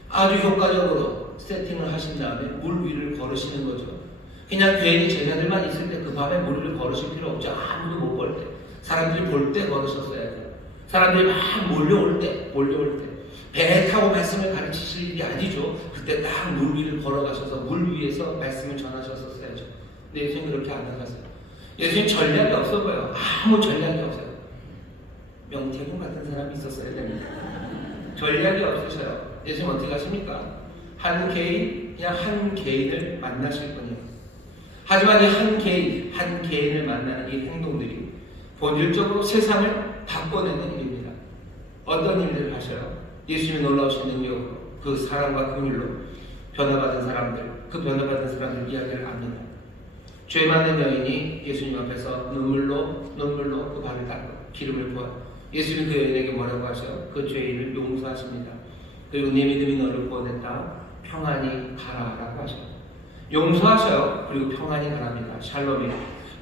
아주 효과적으로 세팅을 하신 다음에 물 위를 걸으시는 거죠. 그냥 괜히 제자들만 있을 때 그 밤에 물 위를 걸으실 필요 없죠. 아무도 못 볼 때. 사람들이 볼 때 걸으셨어야 돼요. 사람들이 막 몰려올 때. 배 타고 말씀을 가르치실 일이 아니죠. 그때 딱 물 위를 걸어가셔서 물 위에서 말씀을 전하셨었어야죠. 근데 예수님 그렇게 안 하셨어요. 예수님 전략이 없어 보여요. 아무 전략이 없어요. 명태균 같은 사람이 있었어야 됩니다. 전략이 없으셔요. 예수님 어떻게 하십니까? 한 개인, 그냥 한 개인을 만나실 뿐이에요. 하지만 이 한 개인을 만나는 이 행동들이 본질적으로 세상을 바꿔내는 일입니다. 어떤 일들을 하셔요? 예수님이 놀라우신 능력으로 그 사랑과 긍휼로 변화받은 사람들, 그 변화받은 사람들 이야기를 합니다. 죄 많은 여인이 예수님 앞에서 눈물로 그 발을 닦고 기름을 부어 예수님이 그 여인에게 뭐라고 하셔요? 그 죄인을 용서하십니다. 그리고 네 믿음이 너를 구원했다. 평안히 가라라고 하셔요. 용서하셔요. 그리고 평안히 가랍니다. 샬롬이에요.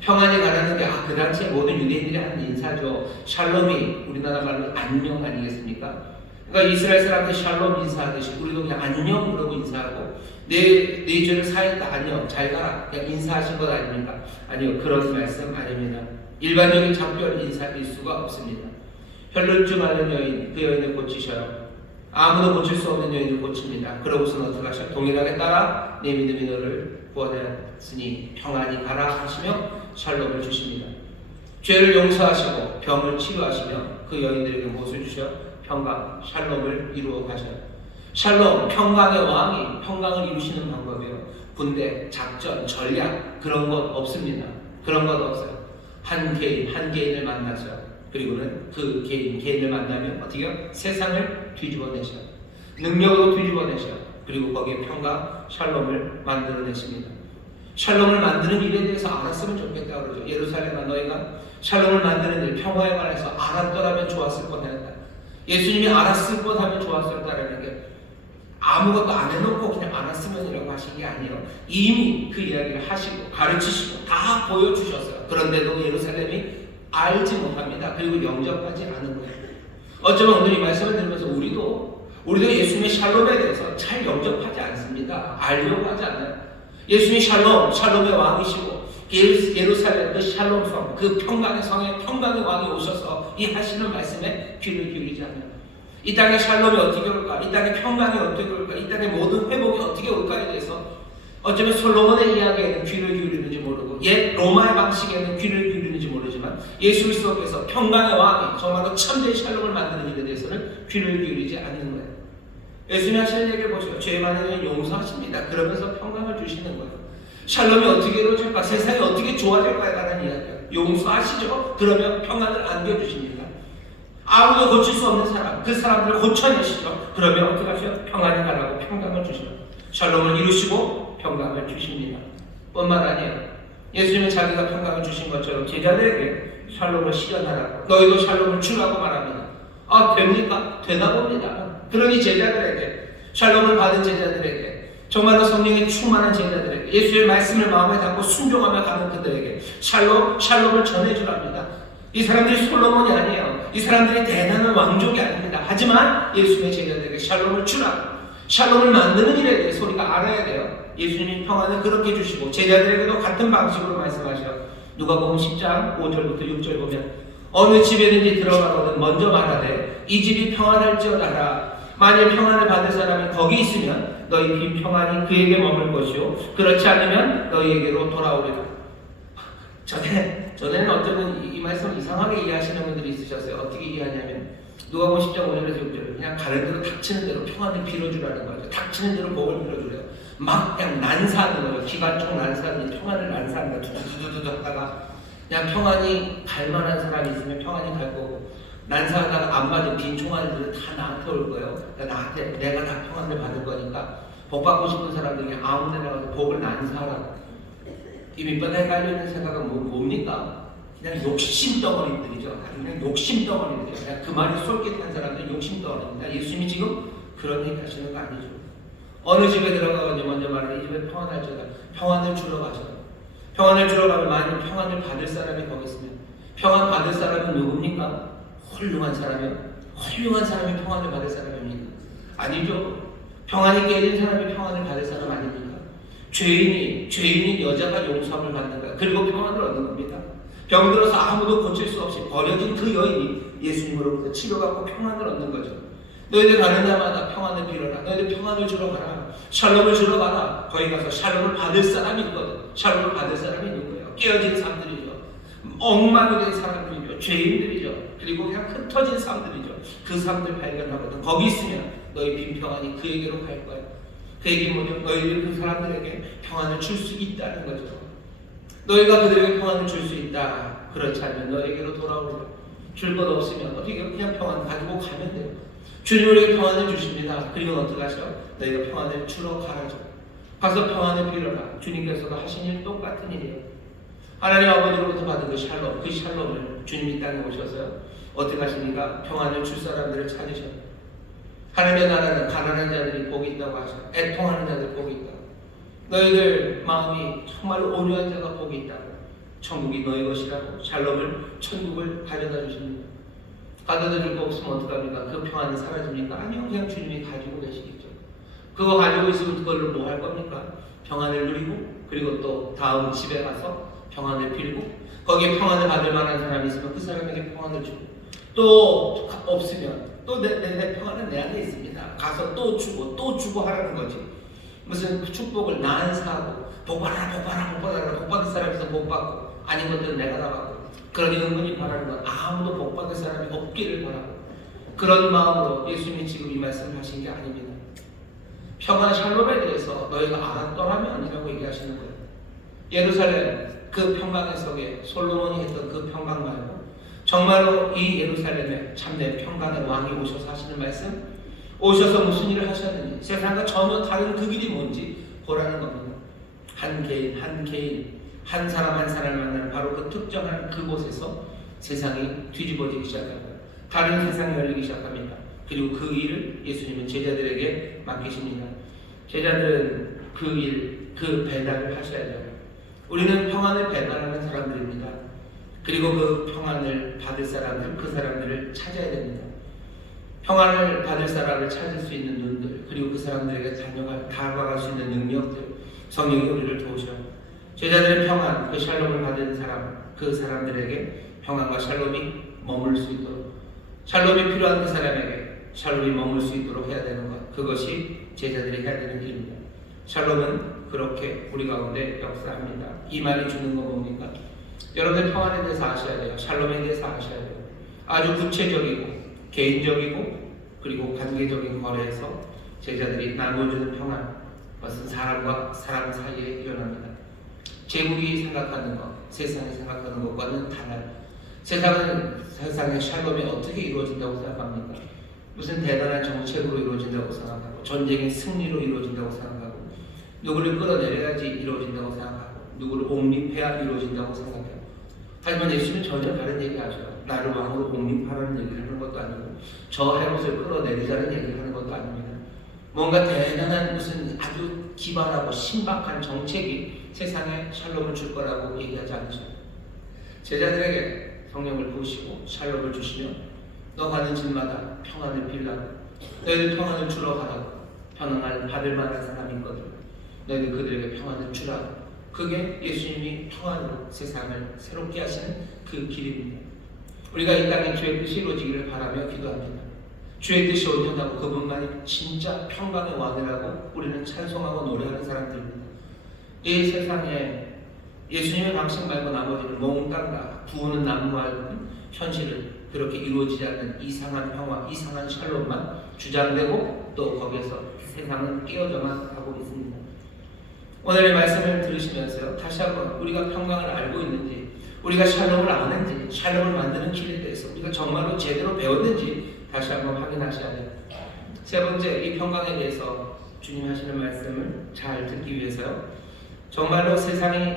평안히 가라는 게 그 당시에 모든 유대인들이 하는 인사죠. 샬롬이 우리나라 말로 안녕 아니겠습니까? 그러니까 이스라엘 사람들 샬롬 인사하듯이 우리도 그냥 안녕 그러고 인사하고 내 죄를 사했다 안녕 잘 가라 그냥 인사하신 것 아닙니까? 아니요, 그런 말씀 아닙니다. 일반적인 작별 인사일 수가 없습니다. 혈루증 앓는 여인, 그 여인을 고치셔요. 아무도 고칠 수 없는 여인을 고칩니다. 그러고서는 어떻게 하셔요? 동일하게 따라 내 믿음이 너를 구원했으니 평안히 가라 하시며 샬롬을 주십니다. 죄를 용서하시고 병을 치료하시며 그 여인들에게 무엇을 주셔요? 평강, 샬롬을 이루어 가셔요. 샬롬, 평강의 왕이 평강을 이루시는 방법이에요. 군대, 작전, 전략 그런 것 없습니다. 그런 것 없어요. 한 개인을 만나서 그리고는 그 개인을 만나면 어떻게 해요? 세상을 뒤집어내셔요. 능력으로 뒤집어내셔요. 그리고 거기에 평강, 샬롬을 만들어내십니다. 샬롬을 만드는 일에 대해서 알았으면 좋겠다 그러죠. 예루살렘아 너희가 샬롬을 만드는 일, 평화에 관해서 알았더라면 좋았을 뻔했다. 예수님이 알았을 뻔하면 좋았을까라는 게 아무것도 안 해놓고 그냥 알았으면이라고 하신 게 아니에요. 이미 그 이야기를 하시고 가르치시고 다 보여주셨어요. 그런데도 예루살렘이 알지 못합니다. 그리고 영접하지 않은 거예요. 어쩌면 오늘 이 말씀을 들으면서 우리도 예수님의 샬롬에 대해서 잘 영접하지 않습니다. 알려고 하지 않아요. 예수님이 샬롬의 왕이시고 예루살렘 그 샬롬성, 그 평강의 성에 평강의 왕이 오셔서 이 하시는 말씀에 귀를 기울이지 않아요. 이 땅의 샬롬이 어떻게 올까? 이 땅의 평강이 어떻게 올까? 이 땅의 모든 회복이 어떻게 올까에 대해서 어쩌면 솔로몬의 이야기에는 귀를 기울이는지 모르고 옛 로마의 방식에는 귀를 기울이는지 모르지만 예수 그리스도께서 평강의 왕이 정말로 참된 샬롬을 만드는 일에 대해서는 귀를 기울이지 않는 거예요. 예수님이 하시는 얘기를 보세요. 죄 많으면 용서하십니다. 그러면서 평강을 주시는 거예요. 샬롬이 어떻게 이루어질까? 세상이 어떻게 좋아질까에 관한 이야기예요. 용서하시죠. 그러면 평안을 안겨주십니다. 아무도 고칠 수 없는 사람, 그 사람들을 고쳐내시죠. 그러면 어떻게 하셔요? 평안이 가라고 평강을 주시죠. 샬롬을 이루시고 평강을 주십니다. 뿐만 아니에요. 예수님은 자기가 평강을 주신 것처럼 제자들에게 샬롬을 실현하라고 너희도 샬롬을 주라고 말합니다. 아 됩니까? 되나 봅니다. 그러니 제자들에게 샬롬을 받은 제자들에게 정말로 성령의 충만한 제자들에게 예수의 말씀을 마음에 담고 순종하며 가는 그들에게 샬롬을 전해주랍니다. 이 사람들이 솔로몬이 아니에요. 이 사람들이 대단한 왕족이 아닙니다. 하지만 예수의 제자들에게 샬롬을 주라. 샬롬을 만드는 일에 대해서 우리가 알아야 돼요. 예수님이 평안을 그렇게 주시고 제자들에게도 같은 방식으로 말씀하셔요. 누가복음 10장 5절부터 6절 보면 어느 집에든지 들어가거든 먼저 말하되 이 집이 평안할지어다 하라. 만일 평안을 받을 사람이 거기 있으면 너희 빈 평안이 그에게 머물 것이요 그렇지 않으면 너희에게로 돌아오리라. 전에는 어쩌면 이 말씀을 이상하게 이해하시는 분들이 있으셨어요. 어떻게 이해하냐면 누가복음 10장 5절에서 6절 그냥 가는 대로 닥치는 대로 평안을 빌어주라는 거죠. 닥치는 대로 복을 빌어주래요. 막 그냥 난사하는 거죠. 기관총 난사하는 평안을 난사하는 거죠. 두두두두 하다가 그냥 평안이 갈 만한 사람이 있으면 평안이 갈 거고 난사하다가 안 맞은 빈 총알들은 다 나한테 올 거예요. 그러니까 내가 다 평안을 받을 거니까 복 받고 싶은 사람들이 아무 데나 가서 복을 난사하라고. 이 밑바닥에 깔려있는 생각은 뭡니까? 그냥 욕심 덩어리들이죠. 그냥 욕심 덩어리들이죠. 그냥 그 말이 솔깃한 사람들 욕심 덩어리입니다. 예수님이 지금 그런 얘기 하시는 거 아니죠. 어느 집에 들어가면 먼저 말해 이 집에 평안할지어다. 평안을 주러 가셔요. 평안을 주러 가면 만일 평안을 받을 사람이 거기 있으면 평안 받을 사람은 누굽니까? 훌륭한 사람이요. 훌륭한 사람이 평안을 받을 사람입니까? 아니죠. 평안이 깨진 사람이 평안을 받을 사람 아닙니까? 죄인인 여자가 용서함을 받는 거야. 그리고 평안을 얻는 겁니다. 병들어서 아무도 고칠 수 없이 버려진 그 여인이 예수님으로부터 치료받고 평안을 얻는 거죠. 너희들 가는 날마다 평안을 빌어라. 너희들 평안을 주러 가라. 샬롬을 주러 가라. 거기 가서 샬롬을 받을 사람이 있거든. 샬롬을 받을 사람이 있는 거예요. 깨어진 사람들이죠. 엉망이 된 사람들이죠. 죄인들이죠. 그리고 그냥 흩어진 사람들이죠. 그 사람들 발견하거든. 거기 있으면 너희 빈 평안이 그에게로 갈 거야. 그 얘기 뭐죠? 너희들 그 사람들에게 평안을 줄 수 있다는 거죠. 너희가 그들에게 평안을 줄 수 있다. 그렇지 않으면 너에게로 돌아오리라. 줄 것 없으면 어떻게 그냥 평안 가지고 가면 돼요. 주님 우리에게 평안을 주십니다. 그리고 어떻게 하셔? 너희가 평안을 주러 가라죠. 가서 평안을 빌어라. 주님께서도 하신 일 똑같은 일이에요. 하나님 아버지로부터 받은 그 샬롬, 그 샬롬을 주님이 땅에 오셔서요. 어떻게 하십니까? 평안을 줄 사람들을 찾으셔요. 하나님의 나라는 가난한 자들이 복이 있다고 하셔. 애통하는 자들 복이 있다고. 너희들 마음이 정말 온유한 자가 복이 있다고. 천국이 너희 것이라고 샬롬을 천국을 가져다 주십니다. 가져다 줄 거 없으면 어떡합니까? 그 평안은 사라집니까? 아니요. 그냥 주님이 가지고 계시겠죠. 그거 가지고 있으면 그거를 뭐 할 겁니까? 평안을 누리고 그리고 또 다음 집에 가서 평안을 빌고 거기에 평안을 받을 만한 사람이 있으면 그 사람에게 평안을 주고 또 없으면 또 내 평안은 내 안에 있습니다. 가서 또 주고 하라는 거지. 무슨 그 축복을 난사하고 복 받을 사람에서 복 받고 아닌 것들은 내가 다 받고 그러니 은근히 바라는 건 아무도 복 받을 사람이 없기를 바라고 그런 마음으로 예수님이 지금 이 말씀을 하신 게 아닙니다. 평안 샬롬에 대해서 너희가 알았더라면이라고 얘기하시는 거예요. 예루살렘 그 평강의 속에 솔로몬이 했던 그 평강 말고 정말로 이 예루살렘에 참된 평강의 왕이 오셔서 하시는 말씀, 오셔서 무슨 일을 하셨는지 세상과 전혀 다른 그 길이 뭔지 보라는 겁니다. 한 개인 한 사람 한 사람을 만나는 바로 그 특정한 그곳에서 세상이 뒤집어지기 시작합니다. 다른 세상이 열리기 시작합니다. 그리고 그 일을 예수님은 제자들에게 맡기십니다. 제자들은 그 일, 그 배달을 하셔야 돼요. 우리는 평안을 배달하는 사람들입니다. 그리고 그 평안을 받을 사람들, 그 사람들을 찾아야 됩니다. 평안을 받을 사람을 찾을 수 있는 눈들, 그리고 그 사람들에게 다가갈 수 있는 능력들, 성령이 우리를 도우셔요. 제자들의 평안, 그 샬롬을 받은 사람, 그 사람들에게 평안과 샬롬이 머물 수 있도록, 샬롬이 필요한 그 사람에게 샬롬이 머물 수 있도록 해야 되는 것, 그것이 제자들이 해야 되는 일입니다. 샬롬은 그렇게 우리 가운데 역사합니다. 이 말이 주는 건 뭡니까? 여러분들 평안에 대해서 아셔야 돼요. 샬롬에 대해서 아셔야 돼요. 아주 구체적이고 개인적이고 그리고 관계적인 거래에서 제자들이 나눠주는 평안, 그것은 사람과 사람 사이에 일어납니다. 제국이 생각하는 것, 세상이 생각하는 것과는 달라요. 세상은 세상의 샬롬이 어떻게 이루어진다고 생각합니까? 무슨 대단한 정책으로 이루어진다고 생각하고 전쟁의 승리로 이루어진다고 생각하고 누구를 끌어내려야지 이루어진다고 생각하고 누구를 옹립해야 이루어진다고 생각해요. 하지만 예수님은 전혀 다른 얘기 하셔요. 나를 왕으로 옹립하라는 얘기를 하는 것도 아니고 저 헤롯을 끌어내리자는 얘기를 하는 것도 아닙니다. 뭔가 대단한 무슨 아주 기발하고 신박한 정책이 세상에 샬롬을 줄 거라고 얘기하지 않으셔요. 제자들에게 성령을 부으시고 샬롬을 주시면 너 가는 집마다 평안을 빌라고 너희들 평안을 주러 가라고 평안을 받을 만한 사람이 있거든 너희들 그들에게 평안을 주라고 그게 예수님이 평안으로 세상을 새롭게 하시는 그 길입니다. 우리가 이 땅에 주의 뜻이 이루어지기를 바라며 기도합니다. 주의 뜻이 온전하고 그분만이 진짜 평강의 왕이라고 우리는 찬송하고 노래하는 사람들입니다. 이 세상에 예수님의 방식 말고 나머지는 몽땅 부으는 나무와 현실은 그렇게 이루어지지 않는 이상한 평화, 이상한 샬롬만 주장되고 또 거기에서 세상은 깨어져만 가고 있습니다. 오늘의 말씀을 들으시면서요, 다시 한번 우리가 평강을 알고 있는지, 우리가 샬롬을 아는지, 샬롬을 만드는 길에 대해서 우리가 정말로 제대로 배웠는지 다시 한번 확인하셔야 돼요. 세 번째, 이 평강에 대해서 주님 하시는 말씀을 잘 듣기 위해서요, 정말로 세상이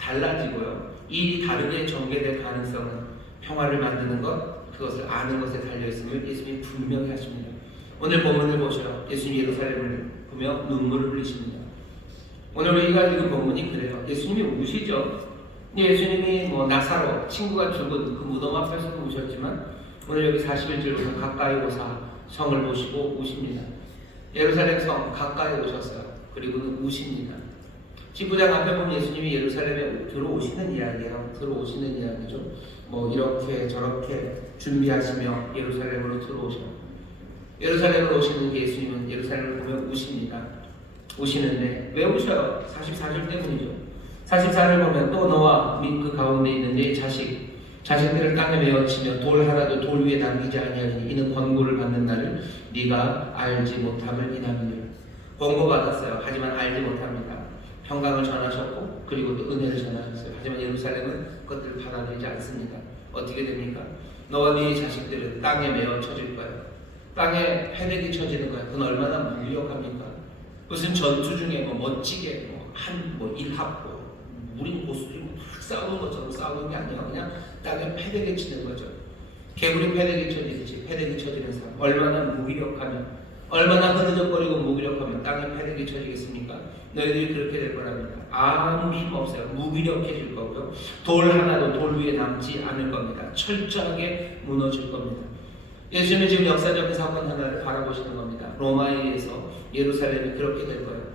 달라지고요, 일이 다르게 전개될 가능성은 평화를 만드는 것, 그것을 아는 것에 달려있음을 예수님이 분명히 하십니다. 오늘 본문을 보시라. 예수님이 예루살렘을 보며 눈물을 흘리십니다. 오늘 우리가 읽은 본문이 그래요. 예수님이 우시죠. 예수님이 나사로 친구가 죽은 그 무덤 앞에서도 우셨지만 오늘 여기 41절부터 가까이 오사 성을 보시고 우십니다. 예루살렘 성 가까이 오셨어요. 그리고는 우십니다. 19장 앞에 보면 예수님이 예루살렘에 들어오시는 이야기예요. 들어오시는 이야기죠. 이렇게 저렇게 준비하시며 예루살렘으로 들어오셔요. 예루살렘으로 오시는 예수님은 예루살렘을 보면 우십니다. 우시는데 왜 우셔요? 44절 때문이죠. 44절 보면 또 너와 및 그 가운데 있는 네 자식 자식들을 땅에 메어치며 돌 하나도 돌 위에 남기지 아니하니 이는 권고를 받는 날을 네가 알지 못함을 인함이니라. 권고 받았어요. 하지만 알지 못합니다. 평강을 전하셨고 그리고 또 은혜를 전하셨어요. 하지만 예루살렘은 그것들을 받아들이지 않습니다. 어떻게 됩니까? 너와 네 자식들은 땅에 메어 쳐질 거예요. 땅에 패대기 쳐지는 거예요. 그건 얼마나 무기력합니까? 무슨 전투 중에 멋지게 일합고 무린 고수들이 싸우는 것처럼 싸우는 게 아니라 그냥 땅에 패대기 치는 거죠. 개구리 패대기 쳐지듯이 패대기 쳐지는 사람 얼마나 무기력하면, 얼마나 흐느적거리고 무기력하면 땅에 패대기 쳐지겠습니까? 너희들이 그렇게 될 거랍니다. 아무 힘 없어요. 무기력해질 거고요. 돌 하나도 돌 위에 남지 않을 겁니다. 철저하게 무너질 겁니다. 예수님은 지금 역사적인 사건 하나를 바라보시는 겁니다. 로마에 의해서 예루살렘이 그렇게 될 거예요.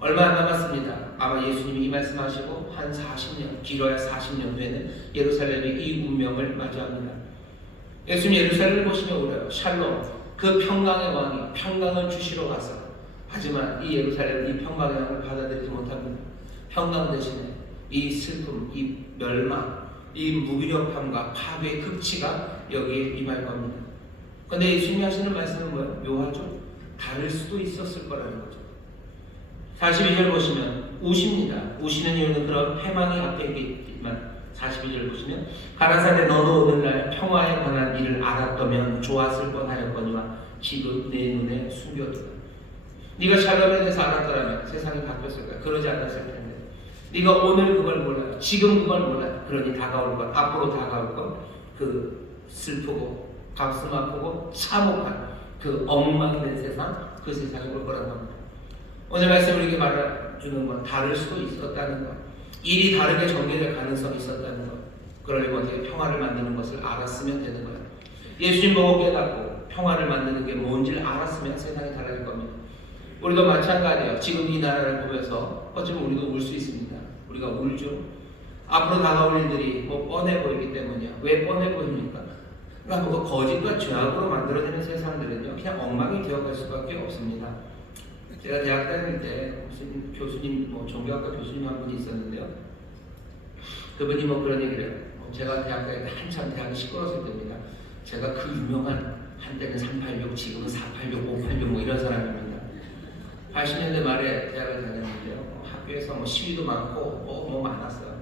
얼마 안 남았습니다. 아마 예수님이 이 말씀하시고 한 40년, 길어야 40년 후에는 예루살렘이 이 운명을 맞이합니다. 예수님 예루살렘을 보시며 울어요. 샬롬, 그 평강의 왕이 평강을 주시러 가서, 하지만 이 예루살렘은 이 평강의 왕을 받아들이지 못합니다. 평강 대신에 이 슬픔, 이 멸망, 이 무기력함과 파괴의 극치가 여기에 임할 겁니다. 그런데 예수님이 하시는 말씀은 뭐예요? 묘하죠? 다를 수도 있었을 거라는 거죠. 42절 보시면 우십니다. 우시는 이유는 그런 패망이 앞에 있지만 42절 보시면 가라사대 너도 오늘날 평화에 관한 일을 알았다면 좋았을 뻔하였거니와 지금 내 눈에 숨겨두라. 네가 샬롬에 대해서 알았더라면 세상이 바뀌었을 거야. 그러지 않았을 텐데 네가 오늘 그걸 몰라요. 지금 그걸 몰라요. 그러니 다가올 것, 앞으로 다가올 것, 그 슬프고 가슴 아프고 참혹한 그 엉망된 세상, 그 세상이 올 거라는 겁니다. 오늘 말씀 우리에게 말해주는 건 다를 수도 있었다는 것, 일이 다르게 전개될 가능성이 있었다는 것, 그러려면 어떻게 평화를 만드는 것을 알았으면 되는 거예요. 예수님 보고 깨닫고 평화를 만드는 게 뭔지를 알았으면 세상이 달라질 겁니다. 우리도 마찬가지예요. 지금 이 나라를 보면서 어쩌면 우리도 울 수 있습니다. 우리가 울죠. 앞으로 다가올 일들이 뻔해 보이기 때문이야. 왜 뻔해 보입니까? 그러니까 뭔가 거짓과 죄악으로 만들어지는 세상들은요, 그냥 엉망이 되어갈 수밖에 없습니다. 제가 대학 다닐 때 무슨 교수님, 종교학과 교수님 한 분이 있었는데요. 그분이 그런 얘기를 해요. 제가 대학 다닐 때 한참 대학이 시끄러웠을 때입니다. 제가 그 유명한 한때는 386, 지금은 486, 586 이런 사람입니다. 80년대 말에 대학을 다녔는데요. 학교에서 시위도 많고 많았어요.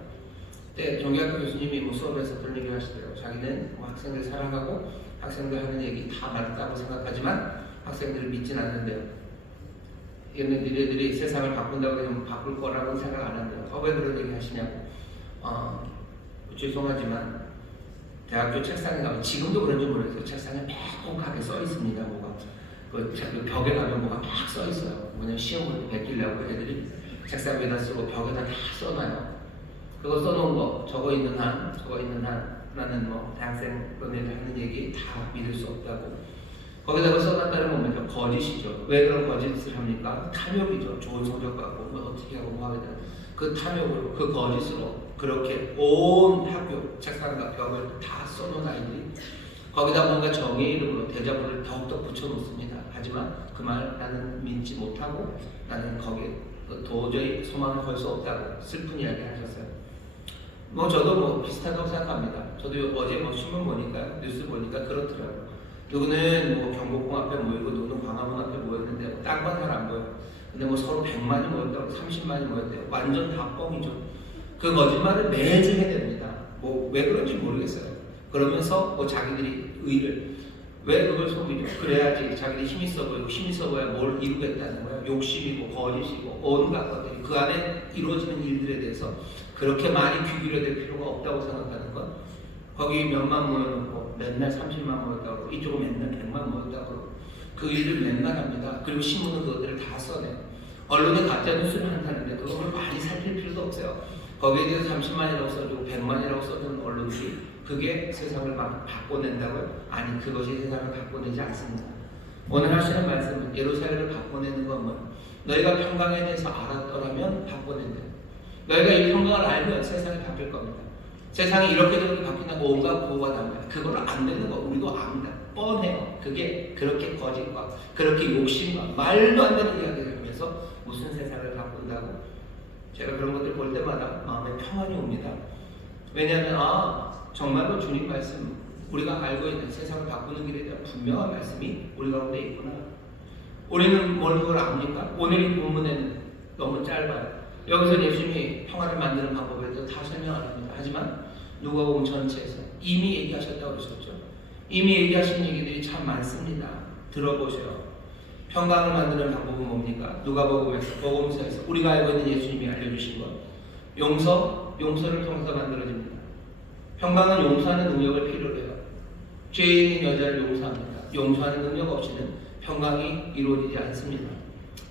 그때 종교학과 교수님이 수업에서 그런 얘기를 하시더라고요. 자기는 학생들 사랑하고 학생들 하는 얘기 다 맞다고 생각하지만 학생들을 믿진 않는데요. 니네들이 세상을 바꾼다고 하면 바꿀 거라고 생각 안 한대요. 왜 그런 얘기 하시냐고. 죄송하지만 대학교 책상에 가면 지금도 그런지 모르겠어요. 책상에 빼곡하게 써 있습니다. 그 벽에 가면 뭐가 막 써 있어요. 뭐냐면 시험을 베끼려고 애들이 책상 위에다 쓰고 벽에다 다 써놔요. 그거 써놓은 거 적어 있는 한 나는 대학생 너네들 하는 얘기 다 믿을 수 없다고. 거기다가 써놨다는 건 거짓이죠. 왜 그런 거짓을 합니까? 탐욕이죠. 좋은 성적 갖고 어떻게 하고 하게 되는 그 탐욕으로, 그 거짓으로 그렇게 온 학교 책상과 벽을 다 써놓은 아이들이 거기다 뭔가 정의의 이름으로 대자보를 더욱더 붙여놓습니다. 하지만 그 말 나는 믿지 못하고 나는 거기에 도저히 소망을 걸 수 없다고 슬픈 이야기 하셨어요. 저도 비슷하다고 생각합니다. 저도 어제 신문 보니까, 뉴스 보니까 그렇더라고요. 누구는 경복궁 앞에 모이고 누구는 광화문 앞에 모였는데 딴 건 잘 안 보여요. 근데 서로 100만이 모였다고 30만이 모였대요. 완전 다 뻥이죠. 그 거짓말을 매주 해야 됩니다. 왜 그런지 모르겠어요. 그러면서 자기들이 의를 왜 그걸 속이죠? 그래야지 자기들이 힘이 있어 보이고 힘이 있어 보여야 뭘 이루겠다는 거예요. 욕심이고 거짓이고 온갖 것들이 그 안에 이루어지는 일들에 대해서 그렇게 많이 귀 기울여야 필요가 없다고 생각하는 것. 거기 몇만 모여놓고 맨날 30만 모였다고 그러고 이쪽은 맨날 100만 모였다고 그러고 그 일을 맨날 합니다. 그리고 신문은 그것들을 다 써내요. 언론이 가짜 뉴스를 한다는데 그걸 많이 살필 필요도 없어요. 거기에 대해서 30만이라고 써주고 100만이라고 써주는 언론들이 그게 세상을 막 바꿔낸다고요? 아니, 그것이 세상을 바꿔내지 않습니다. 오늘 하시는 말씀은 예루살렘을 바꿔내는 건 너희가 평강에 대해서 알았더라면 바꿔낸다. 너희가 이 평강을 알면 세상이 바뀔 겁니다. 세상이 이렇게 저렇게 바뀐다고 온갖 구호가 나옵니다. 그걸 안 되는 거 우리도 압니다. 뻔해요. 그게 그렇게 거짓과 그렇게 욕심과 말도 안 되는 이야기를 하면서 무슨 세상을 바꾼다고. 제가 그런 것들 볼 때마다 마음에 평안이 옵니다. 왜냐하면 정말로 주님 말씀, 우리가 알고 있는 세상을 바꾸는 길에 대한 분명한 말씀이 우리 가운데 있구나. 우리는 뭘 그걸 압니까? 오늘 이 본문에는 너무 짧아요. 여기서 예수님이 평화를 만드는 방법에 대해서 다 설명 안 합니다. 하지만 누가복음 전체에서 이미 얘기하셨다고 그러셨죠. 이미 얘기하신 얘기들이 참 많습니다. 들어보세요. 평강을 만드는 방법은 뭡니까? 누가복음에서, 복음서에서 우리가 알고 있는 예수님이 알려주신 것, 용서를 통해서 만들어집니다. 평강은 용서하는 능력을 필요로 해요. 죄인인 여자를 용서합니다. 용서하는 능력 없이는 평강이 이루어지지 않습니다.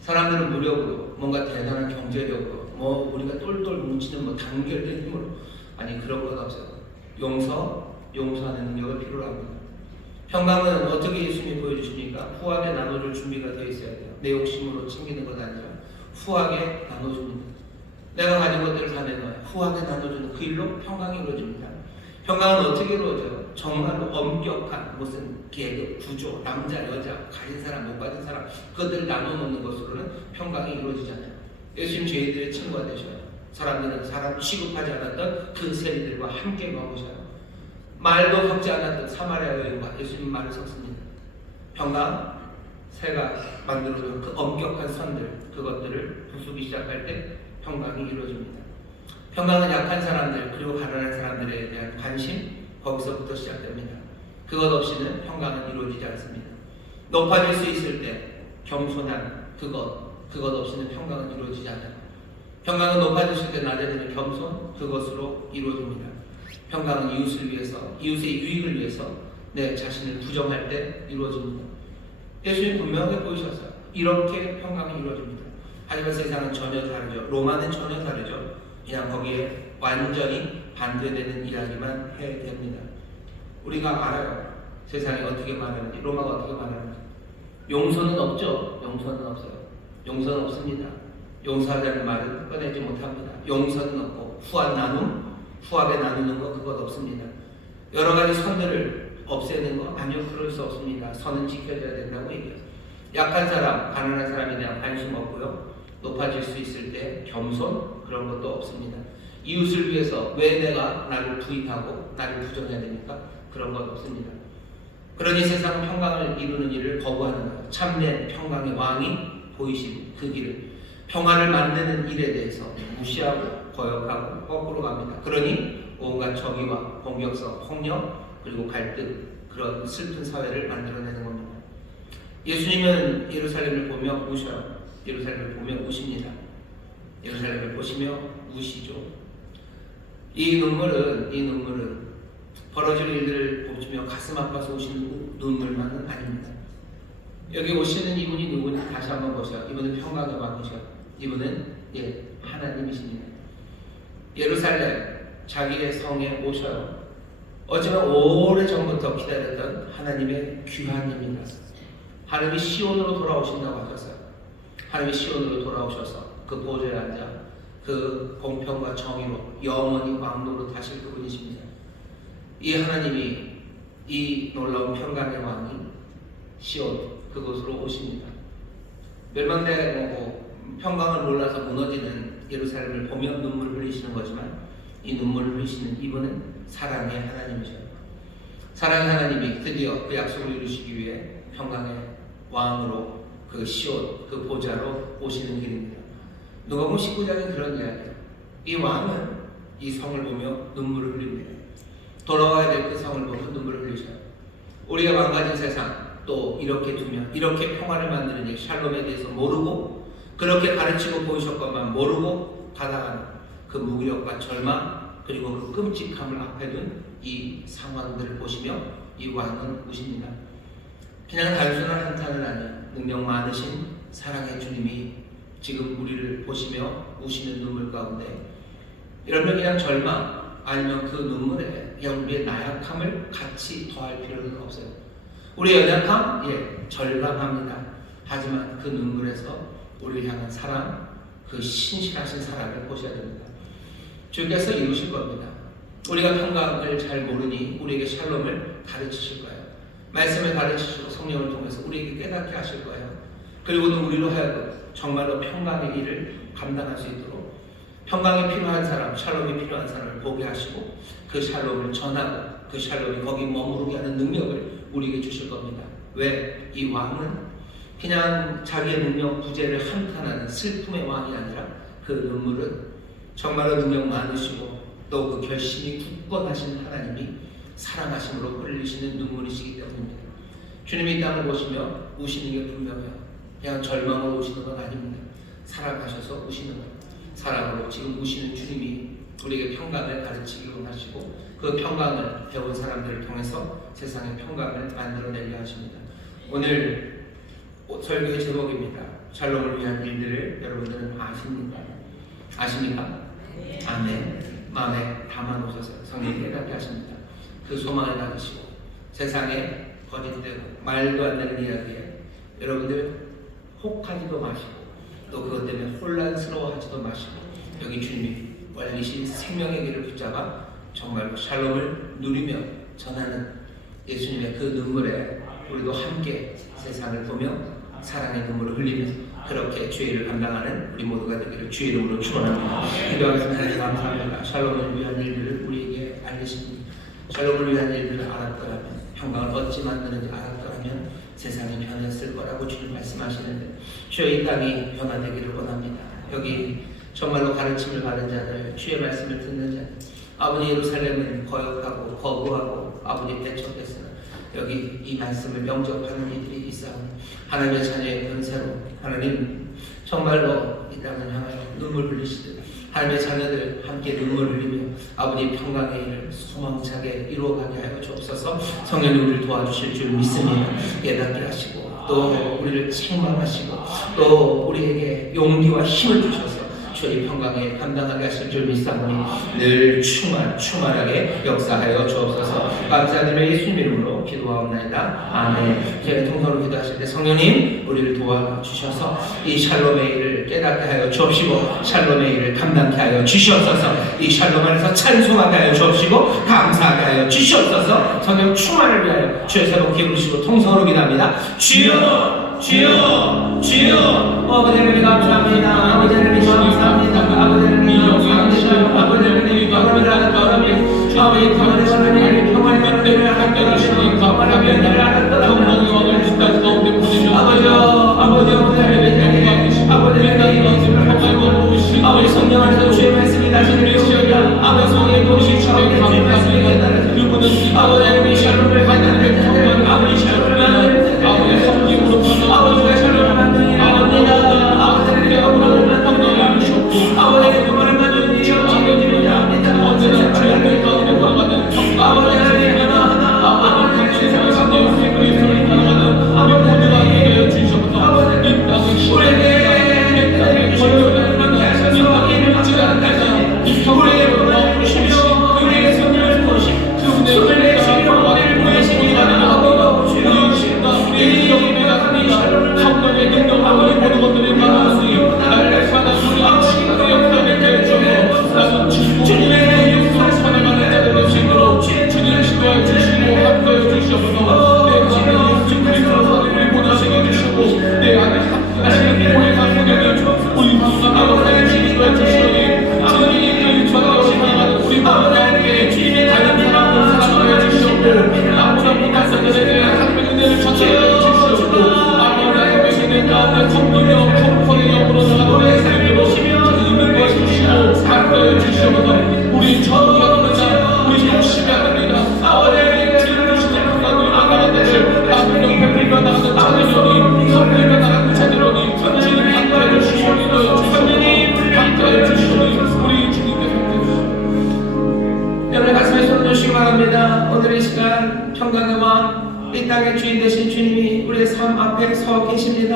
사람들은 무력으로, 뭔가 대단한 경제력으로, 우리가 똘똘 뭉치는 단결된 힘으로, 아니 그런 건 없어요. 용서하는 능력을 필요로 합니다. 평강은 어떻게 예수님이 보여주십니까? 후하게 나눠줄 준비가 되어 있어야 돼요. 내 욕심으로 챙기는 것 아니라 후하게 나눠줍니다. 내가 가진 것들을 다 내놔요. 후하게 나눠주는 그 일로 평강이 이루어집니다. 평강은 어떻게 이루어져요? 정말로 엄격한 무슨 계급, 구조, 남자, 여자, 가진 사람, 못 가진 사람, 그것들을 나눠놓는 것으로는 평강이 이루어지잖아요. 예수님 죄인들의 친구가 되셔요. 사람들은 사람 취급하지 않았던 그 세리들과 함께 먹으셔요. 말도 섞지 않았던 사마리아 여인과 예수님 말을 섞습니다. 평강, 새가 만들어준 그 엄격한 선들, 그것들을 부수기 시작할 때 평강이 이루어집니다. 평강은 약한 사람들 그리고 가난한 사람들에 대한 관심, 거기서부터 시작됩니다. 그것 없이는 평강은 이루어지지 않습니다. 높아질 수 있을 때 겸손한 그것 없이는 평강은 이루어지지 않아요. 평강은 높아지실 때 낮아지는 겸손, 그것으로 이루어집니다. 평강은 이웃을 위해서, 이웃의 유익을 위해서 내 자신을 부정할 때 이루어집니다. 예수님 분명하게 보이셨어요. 이렇게 평강이 이루어집니다. 하지만 세상은 전혀 다르죠. 로마는 전혀 다르죠. 그냥 거기에 완전히 반대되는 이야기만 해야 됩니다. 우리가 알아요. 세상이 어떻게 말하는지, 로마가 어떻게 말하는지. 용서는 없죠. 용서는 없어요. 용서는 없습니다. 용서하자는 말은 꺼내지 못합니다. 용서는 없고 후하게 나누는 거 그것 없습니다. 여러 가지 선들을 없애는 거 아니요, 그럴 수 없습니다. 선은 지켜져야 된다고 얘기해요. 약한 사람, 가난한 사람에 대한 관심 없고요. 높아질 수 있을 때 겸손 그런 것도 없습니다. 이웃을 위해서 왜 내가 나를 부인하고 나를 부정해야 됩니까? 그런 것 없습니다. 그러니 세상 평강을 이루는 일을 거부하는 것, 참된 평강의 왕이 보이신 그 길을, 평화를 만드는 일에 대해서 무시하고 거역하고 거꾸로 갑니다. 그러니 온갖 정의와 공격성, 폭력 그리고 갈등, 그런 슬픈 사회를 만들어내는 겁니다. 예수님은 예루살렘을 보며 우셔요. 예루살렘을 보며 우십니다. 예루살렘을 보시며 우시죠. 이 눈물은 벌어질 일들을 보시며 가슴 아파서 오시는 눈물만은 아닙니다. 여기 오시는 이분이 누구냐? 다시 한번 보세요. 이분은 평강의 왕이셔. 이분은 하나님이십니다. 예루살렘 자기의 성에 오셔요. 어쩌면 오래전부터 기다렸던 하나님의 귀한입니다. 하나님이 시온으로 돌아오신다고 하셨어요. 하나님이 시온으로 돌아오셔서 그 보좌에 앉아 그 공평과 정의로 영원히 왕노릇 하실 그분이십니다. 이 하나님이 이 놀라운 평강의 왕이 시온 그곳으로 오십니다. 멸망당하고 평강을 몰라서 무너지는 예루살렘을 보며 눈물을 흘리시는 거지만 이 눈물을 흘리시는 이분은 사랑의 하나님이셔요. 사랑의 하나님이 드디어 그 약속을 이루시기 위해 평강의 왕으로 그 시온 그 보좌로 오시는 길입니다. 누가복음 19장에 그런 이야기예요. 이 왕은 이 성을 보며 눈물을 흘립니다. 돌아와야 될 그 성을 보며 눈물을 흘리셔요. 우리가 망가진 세상 또 이렇게 두면 이렇게 평화를 만드는 일 샬롬에 대해서 모르고 그렇게 가르치고 보이셨건만 모르고 받아가는 그 무기력과 절망 그리고 그 끔찍함을 앞에 둔 이 상황들을 보시며 이 왕은 우십니다. 그냥 단순한 한탄은 아니에요. 능력 많으신 사랑의 주님이 지금 우리를 보시며 우시는 눈물 가운데 이러면 그냥 절망 아니면 그 눈물에 그냥 우리의 나약함을 같이 더할 필요는 없어요. 우리의 연약함? 절감합니다. 하지만 그 눈물에서 우리를 향한 사랑, 그 신실하신 사랑을 보셔야 됩니다. 주께서 이루실 겁니다. 우리가 평강을 잘 모르니 우리에게 샬롬을 가르치실 거예요. 말씀을 가르치시고 성령을 통해서 우리에게 깨닫게 하실 거예요. 그리고는 우리로 하여금 정말로 평강의 일을 감당할 수 있도록 평강이 필요한 사람, 샬롬이 필요한 사람을 보게 하시고 그 샬롬을 전하고 그 샬롬이 거기 머무르게 하는 능력을 우리에게 주실 겁니다. 왜? 이 왕은 그냥 자기의 능력 부재를 한탄하는 슬픔의 왕이 아니라 그 눈물은 정말로 능력 많으시고 또 그 결심이 굳건하신 하나님이 사랑하심으로 흘리시는 눈물이시기 때문입니다. 주님이 이 땅을 보시며 우시는 게 분명해요. 그냥 절망으로 우시는 건 아닙니다. 사랑하셔서 우시는 거예요. 사랑으로 지금 우시는 주님이 우리에게 평강을 가르치기 원하시고 그 평강을 배운 사람들을 통해서 세상의 평강을 만들어내려 하십니다. 오늘 설교의 제목입니다. 샬롬을 위한 일들을 여러분들은 아십니까? 아십니까? 아멘. 마음에 담아놓으셔서 성령이 깨닫게 하십니다. 그 소망을 가지시고 세상에 거짓되고 말도 안 되는 이야기에 여러분들 혹하지도 마시고 또 그것 때문에 혼란스러워하지도 마시고 여기 주님이 원리신 생명의 길을 붙잡아 정말로 샬롬을 누리며 전하는 예수님의 그 눈물에 우리도 함께 세상을 보며 사랑의 눈물을 흘리면서 그렇게 주의 일을 감당하는 우리 모두가 되기를 주의 이름으로 축원합니다. 기도하겠습니다. 하나님 감사합니다. 샬롬을 위한 일들을 우리에게 알리십니다. 샬롬을 위한 일들을 알았더라면 평강을 얻지 만드는지 알았더라면 세상이 변했을 거라고 주님 말씀하시는데 주여 이 땅이 변화되기를 원합니다. 여기 정말로 가르침을 받은 자들, 주의 말씀을 듣는 자들, 아버지 예루살렘은 거역하고 거부하고 아버지 대척했으나 여기 이 말씀을 영접하는 이들이 있사오니 하나님의 자녀의 권세로 하나님 정말로 이 땅을 향하여 눈물 흘리시듯 하나님의 자녀들 함께 눈물 흘리며 아버지 평강의 일을 소망차게 이루어가게 하여 주옵소서. 성령님 우리를 도와주실 줄 믿습니다. 깨닫게 하시고 또 우리를 책망하시고 또 우리에게 용기와 힘을 주셔서 주의 평강에 감당하게 하실 줄 믿사오니 늘 충만하게 역사하여 주옵소서. 감사드리며 예수님 이름으로 기도하옵나이다. 아멘. 이제 통성으로 기도하실 때 성령님 우리를 도와주셔서 이 샬롬의 일을 깨닫게 하여 주옵시고 샬롬의 일을 감당케 하여 주시옵소서. 이 샬롬 안에서 찬송하게 하여 주옵시고 감사하게 하여 주시옵소서. 성령 충만을 위하여 주의 새롭게 부르시고 통성으로 기도합니다. 주여 주여 주여. 아버지 하나님 감사합니다. 아버지 하나님 감사합니다. 아버지 하나님 감사합니다. 아버지 하나님 감사합니다. 아버지 평안의 하나님 평안의 하나님을 하나님 평안의 하나님을 하나님 왕을 지탄 가운데 보내셔 아버지 하나님 아버지 하나님 아버지 성령 안에서 주의 말씀이 다시 들리시오리라. 아버지 성령의 도우시기 주의 말씀이 깨달으시오. 그분은 아버지 하나님이 샬롬을 받는 평안 아버지 샬롬을 받는 아버지 성령으로 아버지가 샬롬을 받는 아버지가 아버지 하나님의 영광을 받는 주옵고 아버지 그분을 받는 이여 지금이라 합니다. 언제나 주의 가운데 걸어가는 아버지 하나님 하나하나 아버지 세상을 상대하시는 그리스도를 따라가는 아버지 모두가 이겨 주시옵소서. 아버지 이 땅을 우리에게 권력을 받게 하셔서 이를 지나는 날까지 우리에게 도와주시며 우리에게 성령을 부으시고 그분의 손을 내시며 우리를 보내시기 바랍니다. 주여 우리의 영혼과 하나님 성령의 능력 아버지 모든 것들을 받았으니 나를 사는 우리 아버지의 역사를 해주시고 나는 주님의 영광을 찬양하는 자들로 신으로 주님을 시도해 주시고 함께해 주시옵소서. 내 가정에 예수 그리스도로 우리 보내시게 주시고 내 안에 하시는 모든 사람들에게 우리 방송 아버지의 지도해 주시오니 주님이 전하오신 나가는 우리 모두가 함께 주님의 다른 사람을 사랑해 주시옵고 아무나 못한 자들에게 하나님의 은혜를 전달해 주시옵고 아버지의 메시는 가운데 성도며 성품의 영으로 나가는 삶을 보시며 주님을 보시고 함께해 주시옵소서. 우리 전도가 되자 우리 열심히 합니다. 아버지의 주님을 주시는 평강을 나가는 데를 아버지의 배불리가 나가는 자녀니 성령이 나가는 자녀니 주님 함께해 주시오니 주님 함께해 주시오니 우리 주님께서 여러분 가슴에 손을 놓으시기 바랍니다. 오늘 이 시간 평강의 왕 이 땅의 주인 되신 주님이 우리의 삶 앞에 서 계십니다.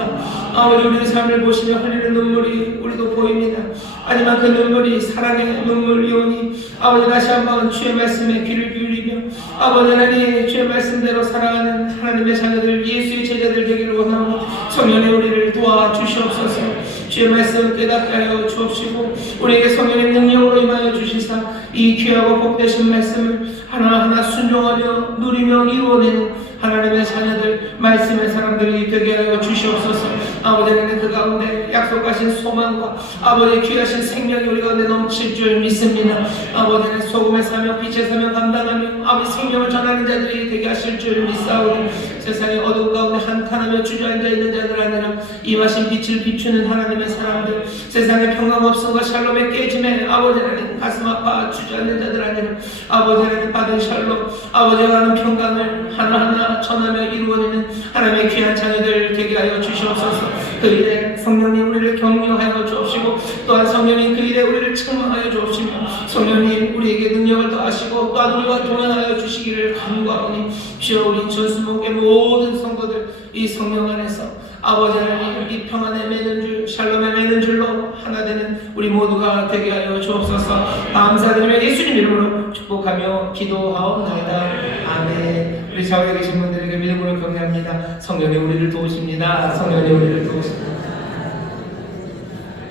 아버지 우리의 삶을 보시며 흘리는 눈물이 우리도 보입니다. 하지만 그 눈물이 사랑의 눈물이오니 아버지 다시 한번 주의 말씀에 귀를 기울이며 아버지 하나님 주의 말씀대로 살아가는 하나님의 자녀들 예수의 제자들 되기를 원하고 성령의 우리를 도와주시옵소서. 주의 말씀 깨닫게 하여 주옵시고 우리에게 성령의 능력으로 임하여 주시사 이 귀하고 복되신 말씀을 하나하나 순종하며 누리며 이루어내는 하나님의 자녀들 말씀의 사람들이 되게 하여 주시옵소서. 아버지 하나님 그 가운데 약속하신 소망과 아버지 귀하신 생명이 우리 가운데 넘칠 줄 믿습니다. 아버지 하나님 소금의 사명 빛의 사명 감당하며 아버지 생명을 전하는 자들이 되게 하실 줄 믿사오니 세상의 어두운 가운데 한탄하며 주저앉아 있는 자들 아니라 임하신 빛을 비추는 하나님의 사람들, 세상의 평강 없음과 샬롬의 깨짐에 아버지 하나님 가슴 아파 주저앉는 자들 아니라 아버지 하나님 받은 샬롬, 아버지가 하는 평강을 하나하나 전하며 이루어내는 하나님의 귀한 자녀들 되게 하여 주시옵소서. 그 일에 성령님 우리를 격려하여 주옵시고 또한 성령님 그 일에 우리를 책망하여 주옵시며 성령님 우리에게 능력을 더하시고 또한 우리와 동행하여 주시기를 간구하오니 주여 우리 전수목의 모든 성도들 이 성령 안에서 아버지 하나님 이 평안에 매는 줄 샬롬에 매는 줄로 하나 되는 우리 모두가 되게 하여 주옵소서. 감사드리며 예수님 이름으로 축복하며 기도하옵나이다. 아멘. 우리 좌우에 계신 분들에게 믿음으로 격려합니다. 성령님 우리를 도우십니다. 성령님 우리를 도우십니다.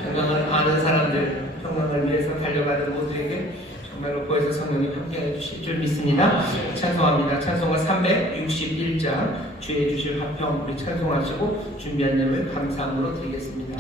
평강을 아는 사람들, 평강을 위해서 달려가는 모두에게 정말로 구해서 성령님 함께해 주실 줄 믿습니다. 찬송합니다. 찬송가 361장 주의 주실 화평 우리 찬송하시고 준비한 예물 감사함으로 드리겠습니다.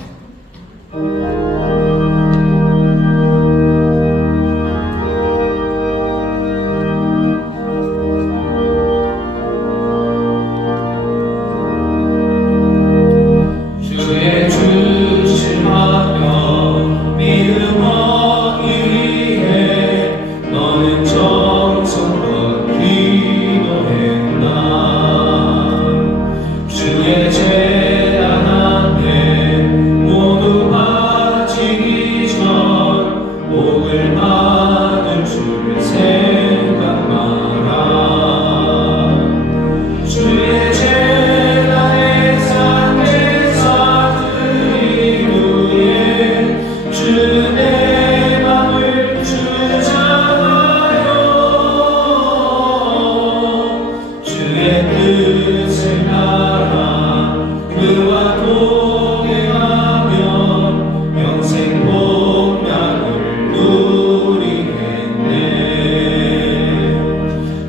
주의 주신 화평 믿음 얻기 위해 너는 정성껏 기도했나. 주의 재단 앞에 모두 바치기 전 복을 받을 줄 생각 마라. 주의 재단에 산 제사 드린 후에 주 내 맘을 주장하여 주의 뜻을 따라 그와 동행하며 영생 복락을 누리겠네.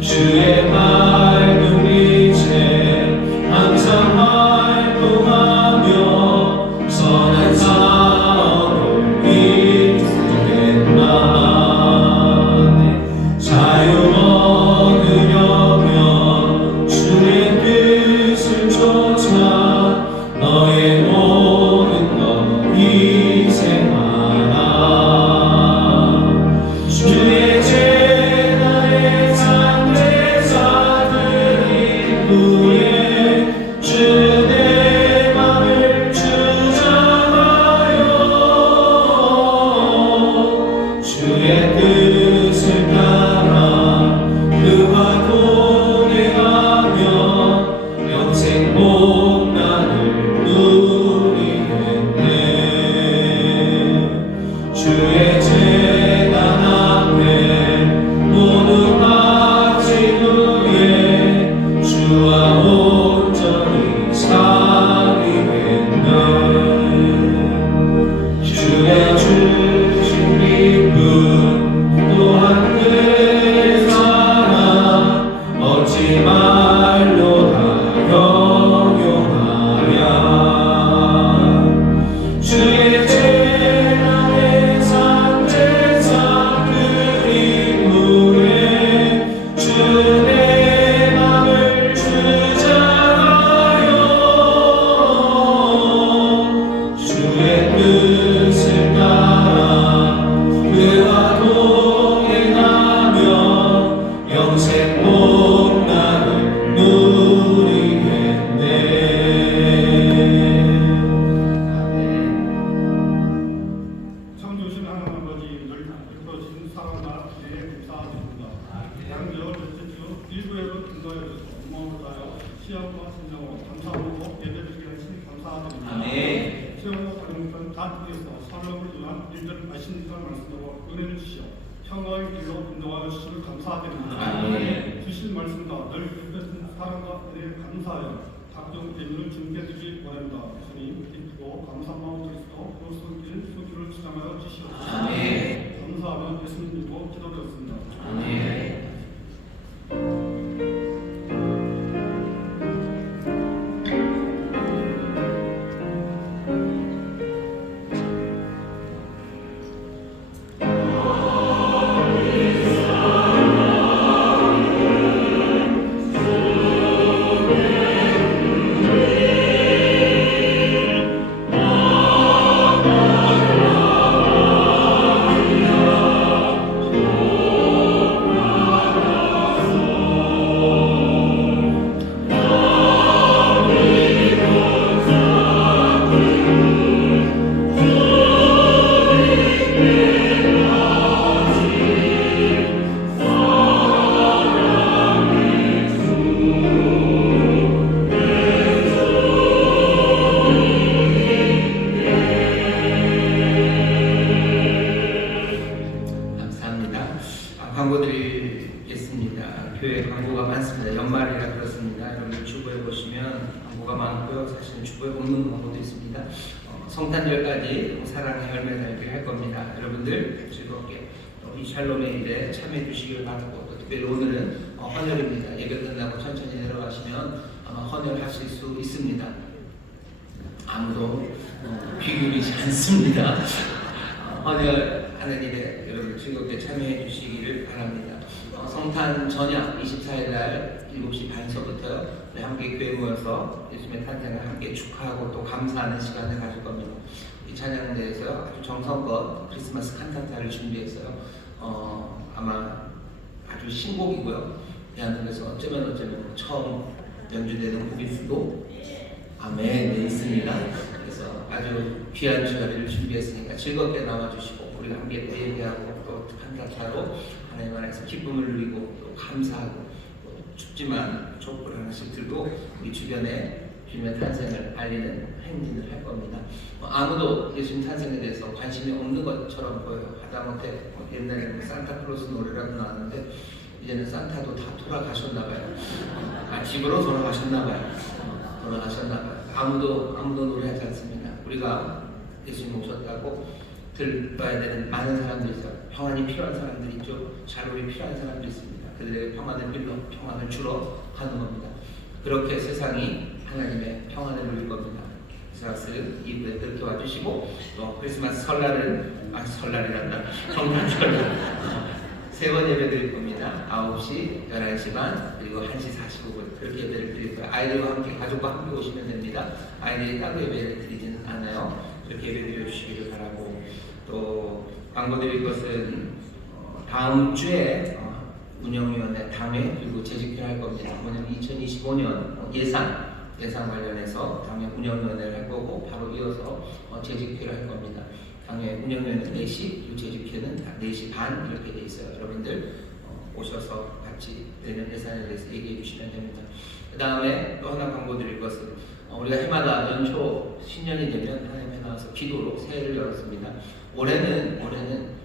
주의 밝은 빛에 항상 활동하며 선한 사업을 이루겠나. 자유 얻으려면 주의 뜻을 쫓아 너의 모든 것 희생하라. 주의 재단에 산 제사 드린 후에 주 내 맘을 주장하여 주의 뜻을 따라 그와 동행하며 영생 복락을 누리겠네. 주의 재단 앞에 모두 바친 후에 주와 온전히 사귀겠네. 주의 주신 기쁨 또한 그의 사랑 어찌 말로 다 형용하랴. 주의 재단에 산 제사 드린 후에 주 내 맘을 주장하여 주의 뜻을 따라 그와 동행하며 영생 복락을 누리겠네. 창조신 하나님 아버지 늘 예뻐진 사랑과 은혜에 감사드립니다. 양저 첫째 주 일부에도 인도하여 주셔서 고마움을 다하여 시험과 신령으로 감사하고 예배드리게 하시니 감사드립니다. 시험과 사령편 다투에서 사명을 위한 일들 말씀과 말씀으로 은혜를 주시어 평화의 길로 인도하여 주시를 감사드립니다. 주신 말씀과 늘 예뻐진 사랑과 은혜에 감사하여 각종 예물을 준비해드리기 원합니다. 주님 기쁘고 감사한 마음을 드리고 그로서길 소기를 주장하여 주시옵소서. 감사하며 예수님 믿고 기도드렸습니다. 교회 광고가 많습니다. 연말이라 그렇습니다. 여러분 주보에 보시면 광고가 많고요. 사실은 주보에 없는 광고도 있습니다. 성탄절까지 사랑의 열매 달기를 할 겁니다. 여러분들 즐겁게 이 샬롬의 일에 참여해 주시기를 바라고, 또 특별히 오늘은 헌혈입니다. 예배 끝나고 천천히 내려가시면 아마 헌혈하실 수 있습니다. 아무도 비교리지 않습니다. 헌혈하는 일에 여러분 즐겁게 참여해 주시기를 바랍니다. 성탄 저녁 24일 날 7시 반서부터요, 함께 교회 모여서 예수님의 탄생을 함께 축하하고 또 감사하는 시간을 가질 겁니다. 이 찬양대에서 아주 정성껏 크리스마스 칸타타를 준비했어요. 아마 아주 신곡이고요. 대한민국에서 어쩌면 처음 연주되는 곡일 수도 아멘 있습니다. 그래서 아주 귀한 주자리를 준비했으니까 즐겁게 나와주시고 우리가 함께 예배하고 또 칸타타로 하나님 안에서 기쁨을 누리고 또 감사하고, 또 춥지만 촛불 하나씩 들고 우리 주변에 주님의 탄생을 알리는 행진을 할 겁니다. 아무도 예수님 탄생에 대해서 관심이 없는 것처럼 보여요. 하다못해 옛날에는 산타클로스 노래라고 나왔는데 이제는 산타도 다 돌아가셨나봐요. 집으로 돌아가셨나봐요. 아무도 노래하지 않습니다. 우리가 예수님 오셨다고 들어야 되는 많은 사람들이 있어요. 평안이 필요한 사람들이 있죠. 샬롬이 필요한 사람들이 있습니다. 그들에게 평안을 빌려 평안을 주러 가는 겁니다. 그렇게 세상이 하나님의 평안을 누릴 겁니다. 크리스마스 이브에 그렇게 와주시고, 또 크리스마스 설날은 설날이란다. 성탄절 3번 예배 드릴 겁니다. 9시, 11시 반, 그리고 1시 45분 그렇게 예배를 드릴 거예요. 아이들과 함께, 가족과 함께 오시면 됩니다. 아이들이 따로 예배를 드리지는 않아요. 그렇게 예배 드려주시기를 바라고, 또 광고 드릴 것은 다음 주에 운영위원회 당회 그리고 재집회를 할 겁니다. 뭐냐면 2025년 예산 관련해서 당회 운영위원회를 할 거고, 바로 이어서 재집회를 할 겁니다. 당회 운영위원회는 4시, 그리고 재집회는 4시 반 이렇게 돼 있어요. 여러분들 오셔서 같이 되는 예산에 대해서 얘기해 주시면 됩니다. 그 다음에 또 하나 광고 드릴 것은 우리가 해마다 연초 신년이 되면 하나님 앞에 나와서 기도로 새해를 열었습니다. 올해는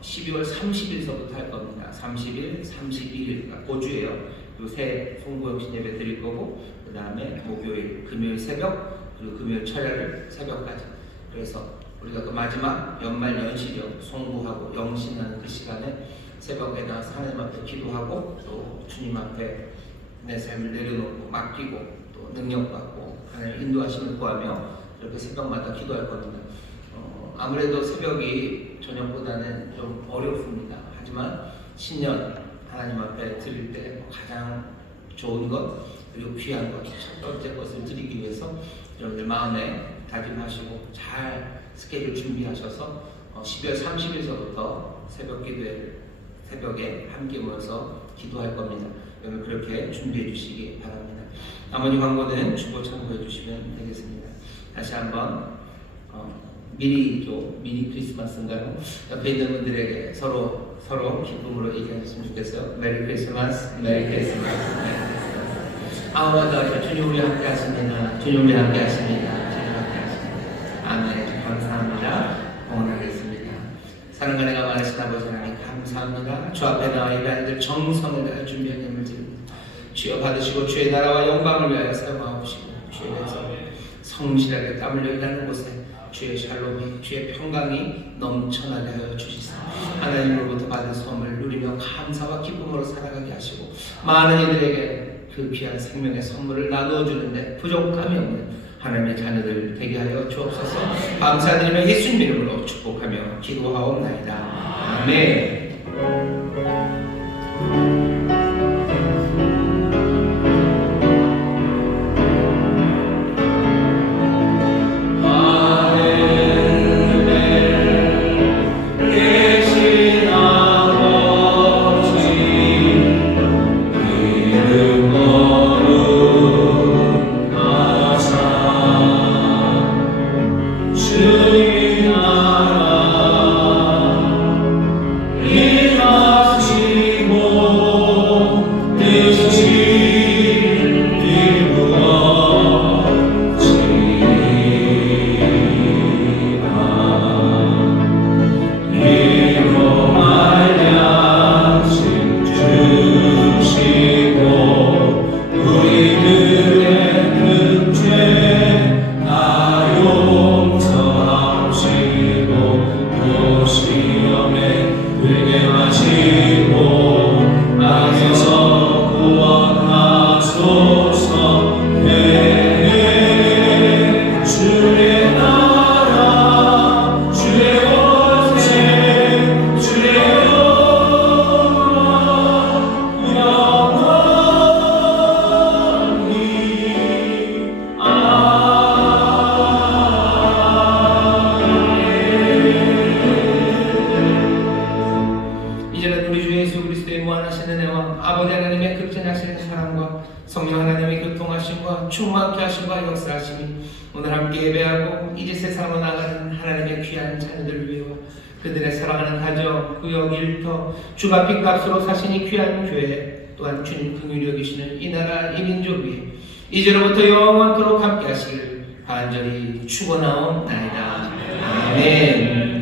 12월 30일서부터 할 겁니다. 30일, 31일, 그러니까 5주예요. 그리고 새해 송구영신 예배 드릴 거고, 그 다음에 목요일, 금요일 새벽, 그리고 금요일 철야를 새벽까지. 그래서 우리가 그 마지막 연말 연시령 송구하고 영신하는 그 시간에 새벽에 나와서 하나님 앞에 기도하고, 또 주님 앞에 내 삶을 내려놓고 맡기고, 또 능력받고 하나님 인도하심을 구하며 그렇게 새벽마다 기도할 겁니다. 아무래도 새벽이 저녁보다는 좀 어렵습니다. 하지만 신년 하나님 앞에 드릴 때 가장 좋은 것, 그리고 귀한 것, 첫 번째 것을 드리기 위해서 여러분들 마음에 다짐하시고 잘 스케줄 준비하셔서 12월 30일서부터 새벽에 함께 모여서 기도할 겁니다. 여러분 그렇게 준비해 주시기 바랍니다. 나머지 광고는 주보 참고해 주시면 되겠습니다. 다시 한번 미리 크리스마스인가요? 옆에 있는 분들에게 서로 기쁨으로 얘기하셨으면 좋겠어요. 메리 크리스마스, 메리 크리스마스. 맞다. 주님 우리 함께 하십니다. 주님 우리 함께 하십니다. 아멘. 감사합니다. 응원하겠습니다. 사랑과 내가 많으신 아버지 하나님 감사합니다. 주 앞에 나와 예배하는 정성을 다해 준비한 예물을 드립니다. 주여 받으시고 주의 나라와 영광을 위하여 사용하옵시고, 주의 배서 성실하게 땀 흘려 일하는 곳에 주의 샬롬이, 주의 평강이 넘쳐나게 하여 주시사 하나님으로부터 받은 선물을 누리며 감사와 기쁨으로 살아가게 하시고, 많은 이들에게 그 귀한 생명의 선물을 나누어 주는데 부족함이 없는 하나님의 자녀들 되게 하여 주옵소서. 감사드리며 예수님 이름으로 축복하며 기도하옵나이다. 아멘. 주의 나라 임하시고 하나님의 극진하시는 사랑과 성령 하나님의 교통하심과 충만케 하심과 역사하심이 오늘 함께 예배하고 이제 세상으로 나가는 하나님의 귀한 자녀들 위해와 그들의 사랑하는 가정, 구역, 일터, 주가 빚값으로 사시니 귀한 교회 또한 주님 긍휼히 여기시는 이 나라 이 민족 위에 이제로부터 영원토록 함께 하시기를 간절히 축원하옵나이다. 아멘.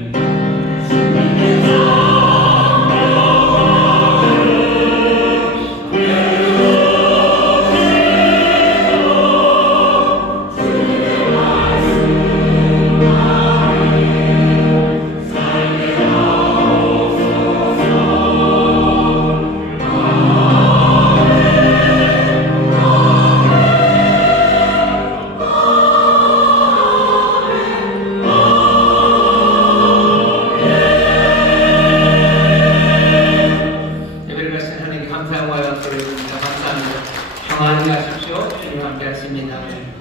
감사합니다. 평안히 가십시오. 주님 함께 하십니다.